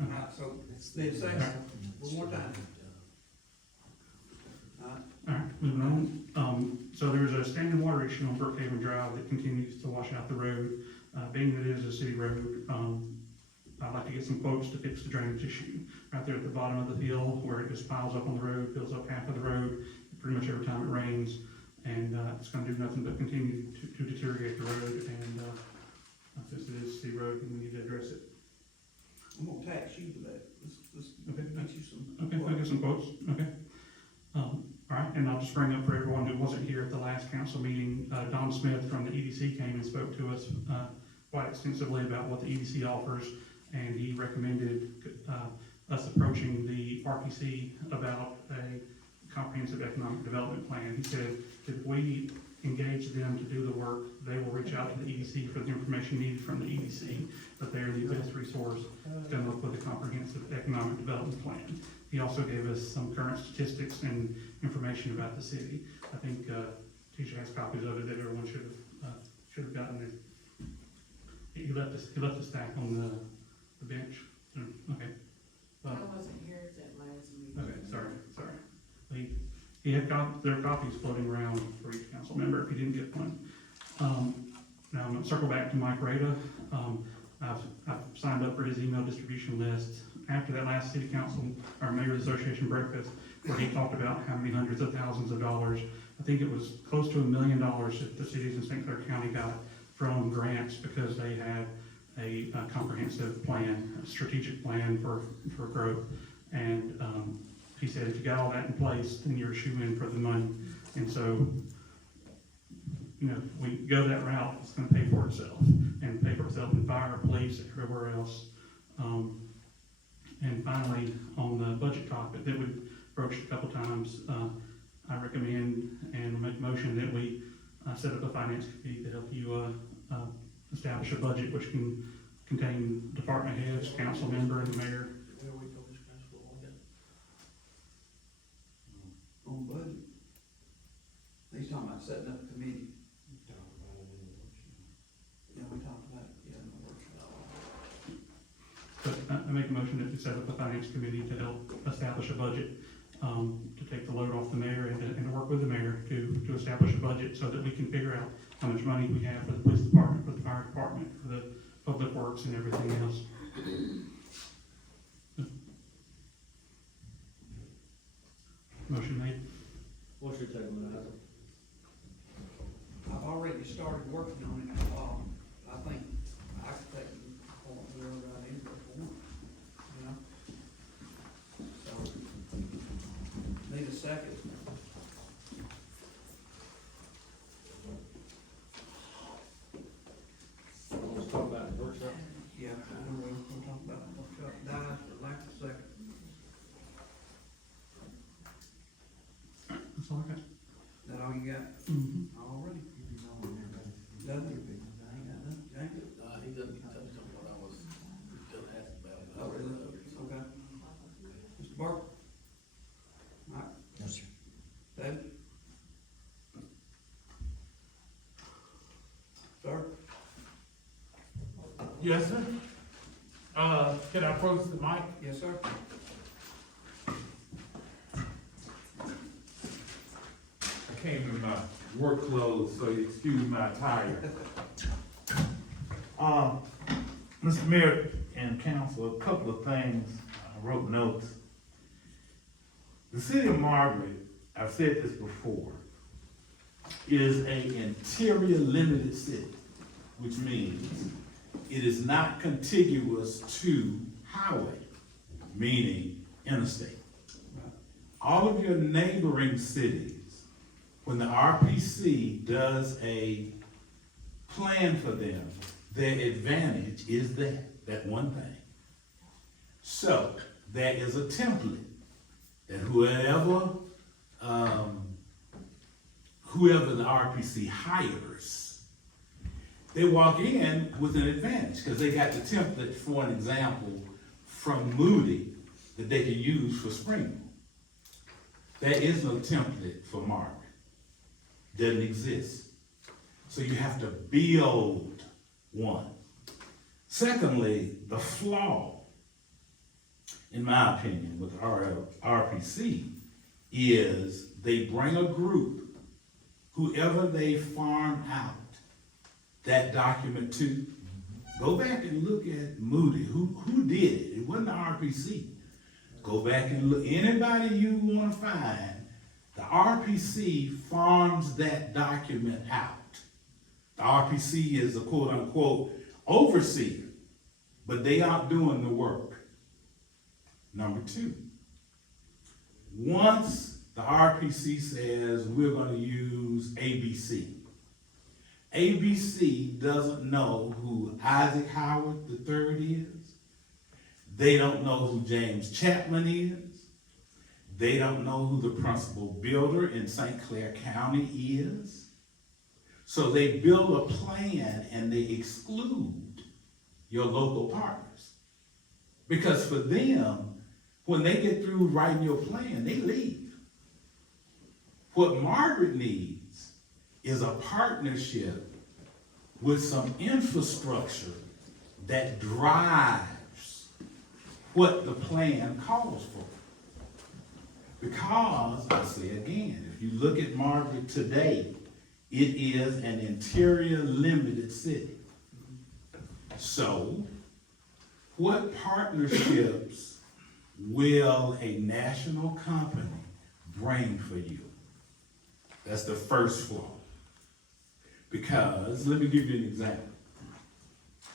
All right, so, need a second, one more time. All right, All right, moving on. So there's a standing water issue on Brookhaven Drive that continues to wash out the road. Being that it is a city road, I'd like to get some quotes to fix the drainage issue. Right there at the bottom of the hill, where it just piles up on the road, fills up half of the road, pretty much every time it rains. And, it's gonna do nothing but continue to deteriorate the road, and, since it is a city road, we need to address it. I'm gonna tax you for that, let's Okay. get you some. Okay, I'll get some quotes, okay. All right, and I'll just bring up for everyone who wasn't here at the last council meeting, Don Smith from the EDC came and spoke to us, quite extensively about what the EDC offers, and he recommended, us approaching the RPC about a comprehensive economic development plan. He said that if we engage them to do the work, they will reach out to the EDC for the information needed from the EDC, but they're the best resource to come up with a comprehensive economic development plan. He also gave us some current statistics and information about the city. I think, Tisha has copies of it that everyone should have gotten it. He left a stack on the bench. Okay. I wasn't here at that last meeting. Okay, sorry. He had there are copies floating around for each council member if you didn't get one. Now I'm gonna circle back to Mike Rada. I've signed up for his email distribution list. After that last city council, or mayor's association breakfast, where he talked about how many hundreds of thousands of dollars, I think it was close to $1 million that the cities in St. Clair County got from grants because they had a comprehensive plan, a strategic plan for growth. And, he said, if you got all that in place, then you're a shoe-in for the money. And so, you know, if we go that route, it's gonna pay for itself, and pay for itself in fire, police, everywhere else. And finally, on the budget topic that we've broached a couple times, I recommend and make a motion that we set up a finance committee to help you establish a budget which can contain department heads, council member, and the mayor. On budget. He's talking about setting up a committee. Yeah, we talked about it, yeah, in the workshop. But I make a motion that we set up a finance committee to help establish a budget, to take the load off the mayor and to work with the mayor to establish a budget so that we can figure out how much money we have for the police department, for the fire department, for the public works and everything else. Motion made. What's your take on that, Isaac? I've already started working on it, I think I could take the point where I need to perform, you know? So, need a second. Let's talk about the workshop. Yeah, I know we'll talk about the workshop, dies for lack of a second. That's all I got. That all you got? Mhm. Already? Doesn't it? I ain't got nothing, James? He doesn't touch on what I was gonna ask about. Oh, really? Okay. Mr. Barker? Mike? No, sir. David? Sir? Yes, sir. Can I approach the mic? Yes, sir. I came in my work clothes, so you excuse my attire. Mr. Mayor and council, a couple of things, I wrote notes. The city of Margaret, I've said this before, is an interior limited city, which means it is not contiguous to highway, meaning interstate. All of your neighboring cities, when the RPC does a plan for them, their advantage is that one thing. So, there is a template that whoever the RPC hires, they walk in with an advantage, because they got the template, for an example, from Moody that they can use for Springville. There is no template for Margaret. Doesn't exist. So you have to build one. Secondly, the flaw, in my opinion, with RPC is they bring a group, whoever they farm out that document to. Go back and look at Moody. Who did it? It wasn't the RPC. Go back and look. Anybody you want to find, the RPC farms that document out. The RPC is a quote-unquote overseer, but they aren't doing the work. Number two, once the RPC says we're going to use ABC, ABC doesn't know who Isaac Howard III is. They don't know who James Chapman is. They don't know who the principal builder in St. Clair County is. So they build a plan and they exclude your local partners. Because for them, when they get through writing your plan, they leave. What Margaret needs is a partnership with some infrastructure that drives what the plan calls for. Because, I say again, if you look at Margaret today, it is an interior limited city. So, what partnerships will a national company bring for you? That's the first flaw. Because, let me give you an example.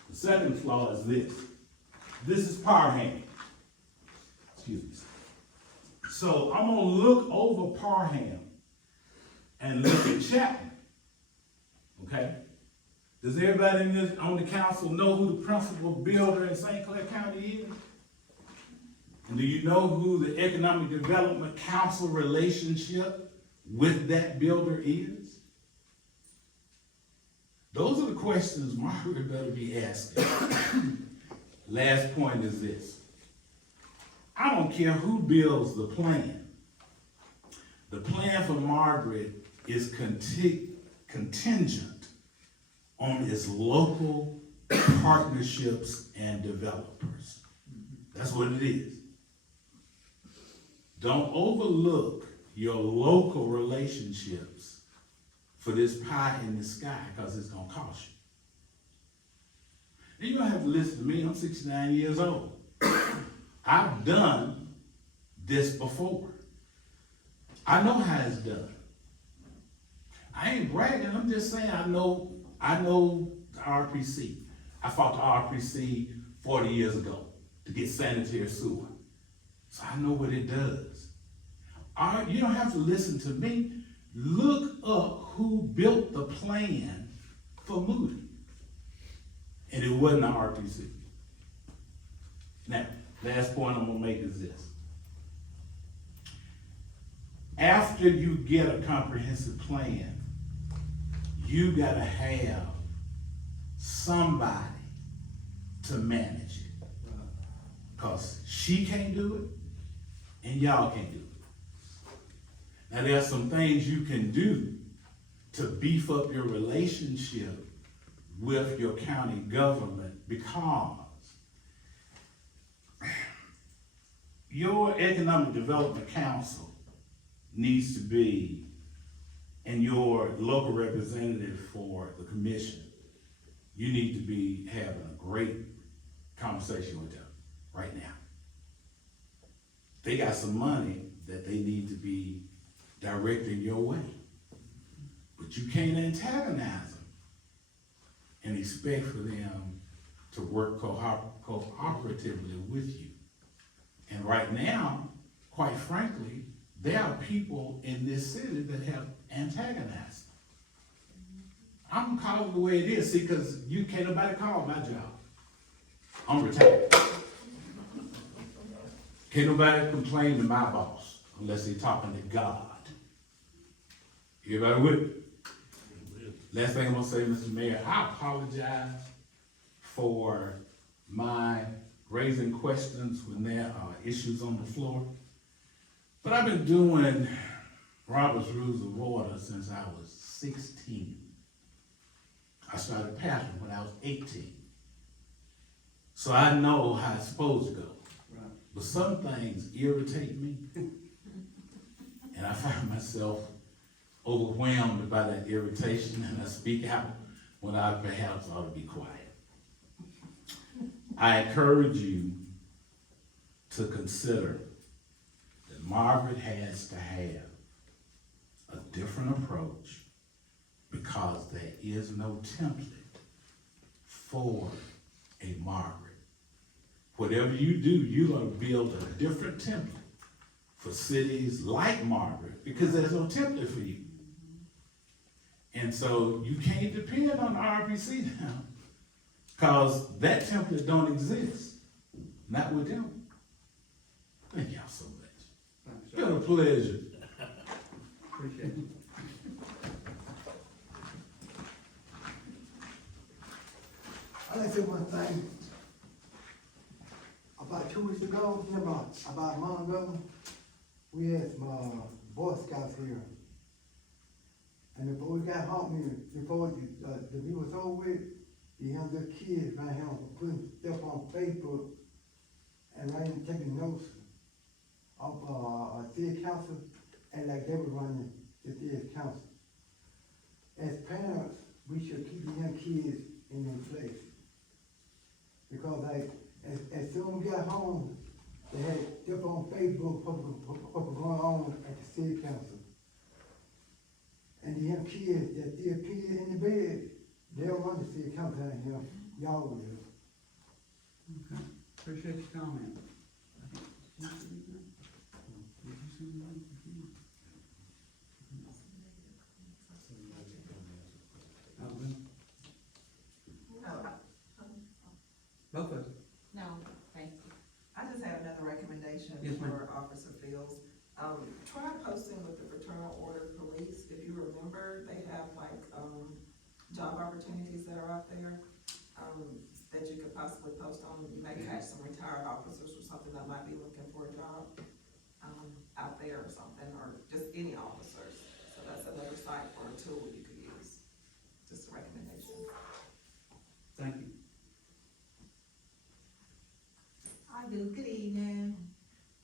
The second flaw is this. This is Parham. Excuse me. So I'm gonna look over Parham and look at Chapman. Okay? Does everybody on the council know who the principal builder in St. Clair County is? And do you know who the Economic Development Council relationship with that builder is? Those are the questions Margaret better be asking. Last point is this. I don't care who builds the plan. The plan for Margaret is contingent on its local partnerships and developers. That's what it is. Don't overlook your local relationships for this pie in the sky, because it's gonna cost you. And you don't have to listen to me, I'm 69 years old. I've done this before. I know how it's done. I ain't bragging, I'm just saying I know the RPC. I fought the RPC 40 years ago to get sanitary sewer. So I know what it does. You don't have to listen to me. Look up who built the plan for Moody. And it wasn't the RPC. Now, last point I'm gonna make is this. After you get a comprehensive plan, you gotta have somebody to manage it. Because she can't do it, and y'all can't do it. Now, there are some things you can do to beef up your relationship with your county government, because your Economic Development Council needs to be, and your local representative for the commission, you need to be having a great conversation with them right now. They got some money that they need to be directing your way. But you can't antagonize them and expect for them to work cooperatively with you. And right now, quite frankly, there are people in this city that have antagonized them. I'm gonna call it the way it is, see, because you can't nobody call my job. I'm retired. Can't nobody complain to my boss unless they're talking to God. Everybody with me? Last thing I'm gonna say, Mr. Mayor, I apologize for my raising questions when there are issues on the floor. But I've been doing Robert's Rules of Order since I was 16. I started pastoring when I was 18. So I know how it's supposed to go. Right. But some things irritate me. And I find myself overwhelmed by that irritation, and I speak out when I perhaps ought to be quiet. I encourage you to consider that Margaret has to have a different approach, because there is no template for a Margaret. Whatever you do, you're going to build a different template for cities like Margaret, because there's no template for you. And so you can't depend on the RPC now, because that template don't exist. Not with them. Thank y'all so much. It's been a pleasure. Appreciate it. I'd like to say one thing. About 2 weeks ago, about a month ago, we had some Boy Scouts here. And before we got home, before the meeting was over with, you have the kids right here putting stuff on Facebook and writing, taking notes of city council, and like they were running the city council. As parents, we should keep the young kids in their place. Because like, as soon as we got home, they had stuff on Facebook, what was going on at the city council. And the young kids that still kids in the bed, they don't want to see it come down here, y'all will. Okay, appreciate your comment. Both of them. No, thank you. I just had another recommendation Yes, ma'am. for Officer Fields. Try posting with the Fraternal Order Police. If you remember, they have like, job opportunities that are out there, that you could possibly post on. You may catch some retired officers or something that might be looking for a job, out there or something, or just any officers. So that's another site or a tool you could use. Just a recommendation. Thank you. I do, good evening.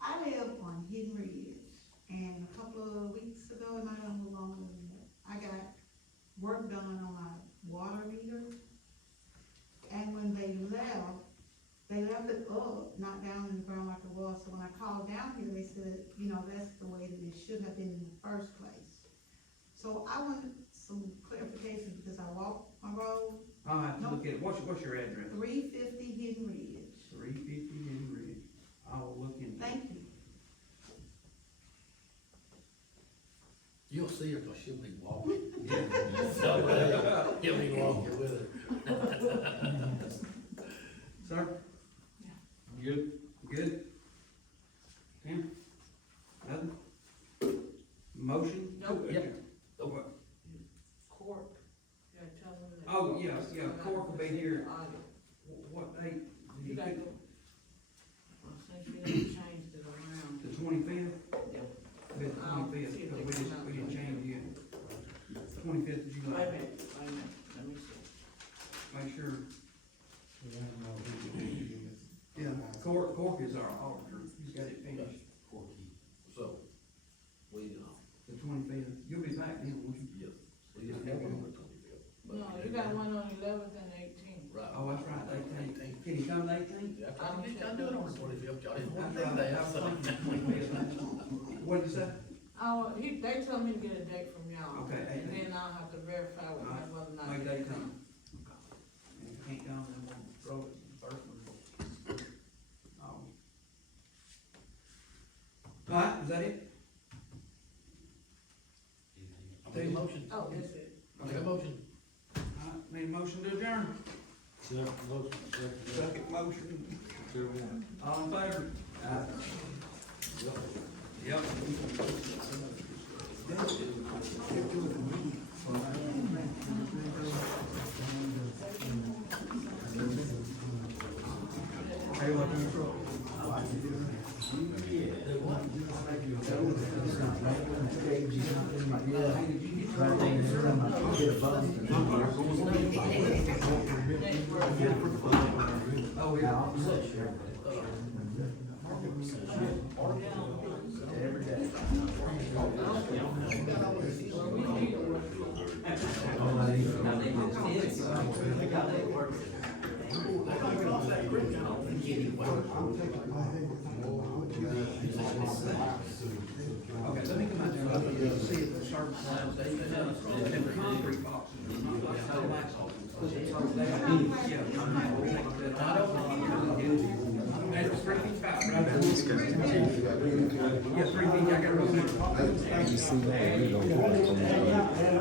I live on Hidden Ridge, and a couple of weeks ago, it might have been longer than that, I got work done on my water meter. And when they left it up, not down in the ground like it was, so when I called down here, they said, you know, that's the way that it should have been in the first place. So I wanted some clarification, because I walk my road, I'll have to look at it. What's your address? 350 Hidden Ridge. 350 Hidden Ridge. I will look into it. Thank you. You'll see her, cause she'll be walking. He'll be walking with her. Sir? Good. Good? Tim? Nothing? Motion? Nope. Yep. What? Court, yeah, tell them that. Oh, yeah, court will be here. Audit. What date? You gotta go. Well, since you done changed it around. The 25th? Yeah. Be the I'll 25th, see if because they come out. we didn't change it yet. 25th of July. Wait a minute, let me see. Make sure. Yeah, Cork is our auditor. He's got it finished. So, we, The 25th. You'll be back then, won't you? yes, we didn't have one on the 25th. but No, we you did got one. one on 11th and 18th. Right. Oh, that's right, 18th. Can he come the 18th? Yeah, I can do it on the 25th, y'all didn't want That's to do right, I that, was so. thinking 25th. What'd you say? They told me to get a date from y'all. Okay, And 18th. then I'll have to verify with my whether or not. Make they that come. come. And if you can't come, then we'll throw it first one. All right, is that it? Take a motion. Oh, that's it. Make a motion. All right, need a motion to adjourn. Second motion. All in favor? Yep. Oh, yeah. Okay, let me come out there and see if the service lines, and the concrete boxes, not like the wax boxes. Yeah. That's 3 feet 5, right? Yeah, 3 feet, I got it wrong. You see that, we don't go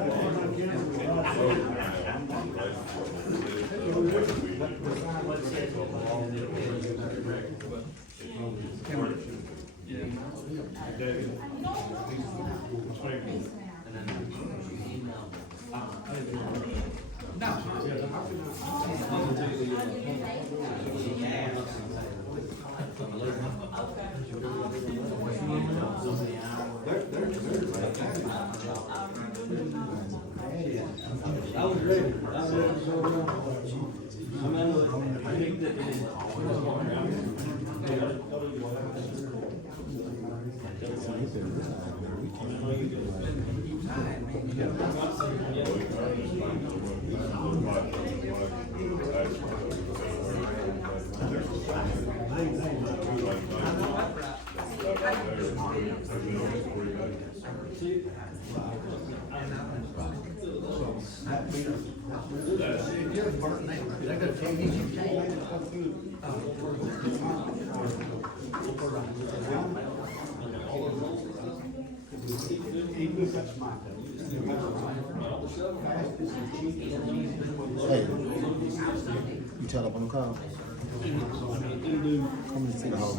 They go tell you you can't. Hey, you tell up on the call? Come and see the whole.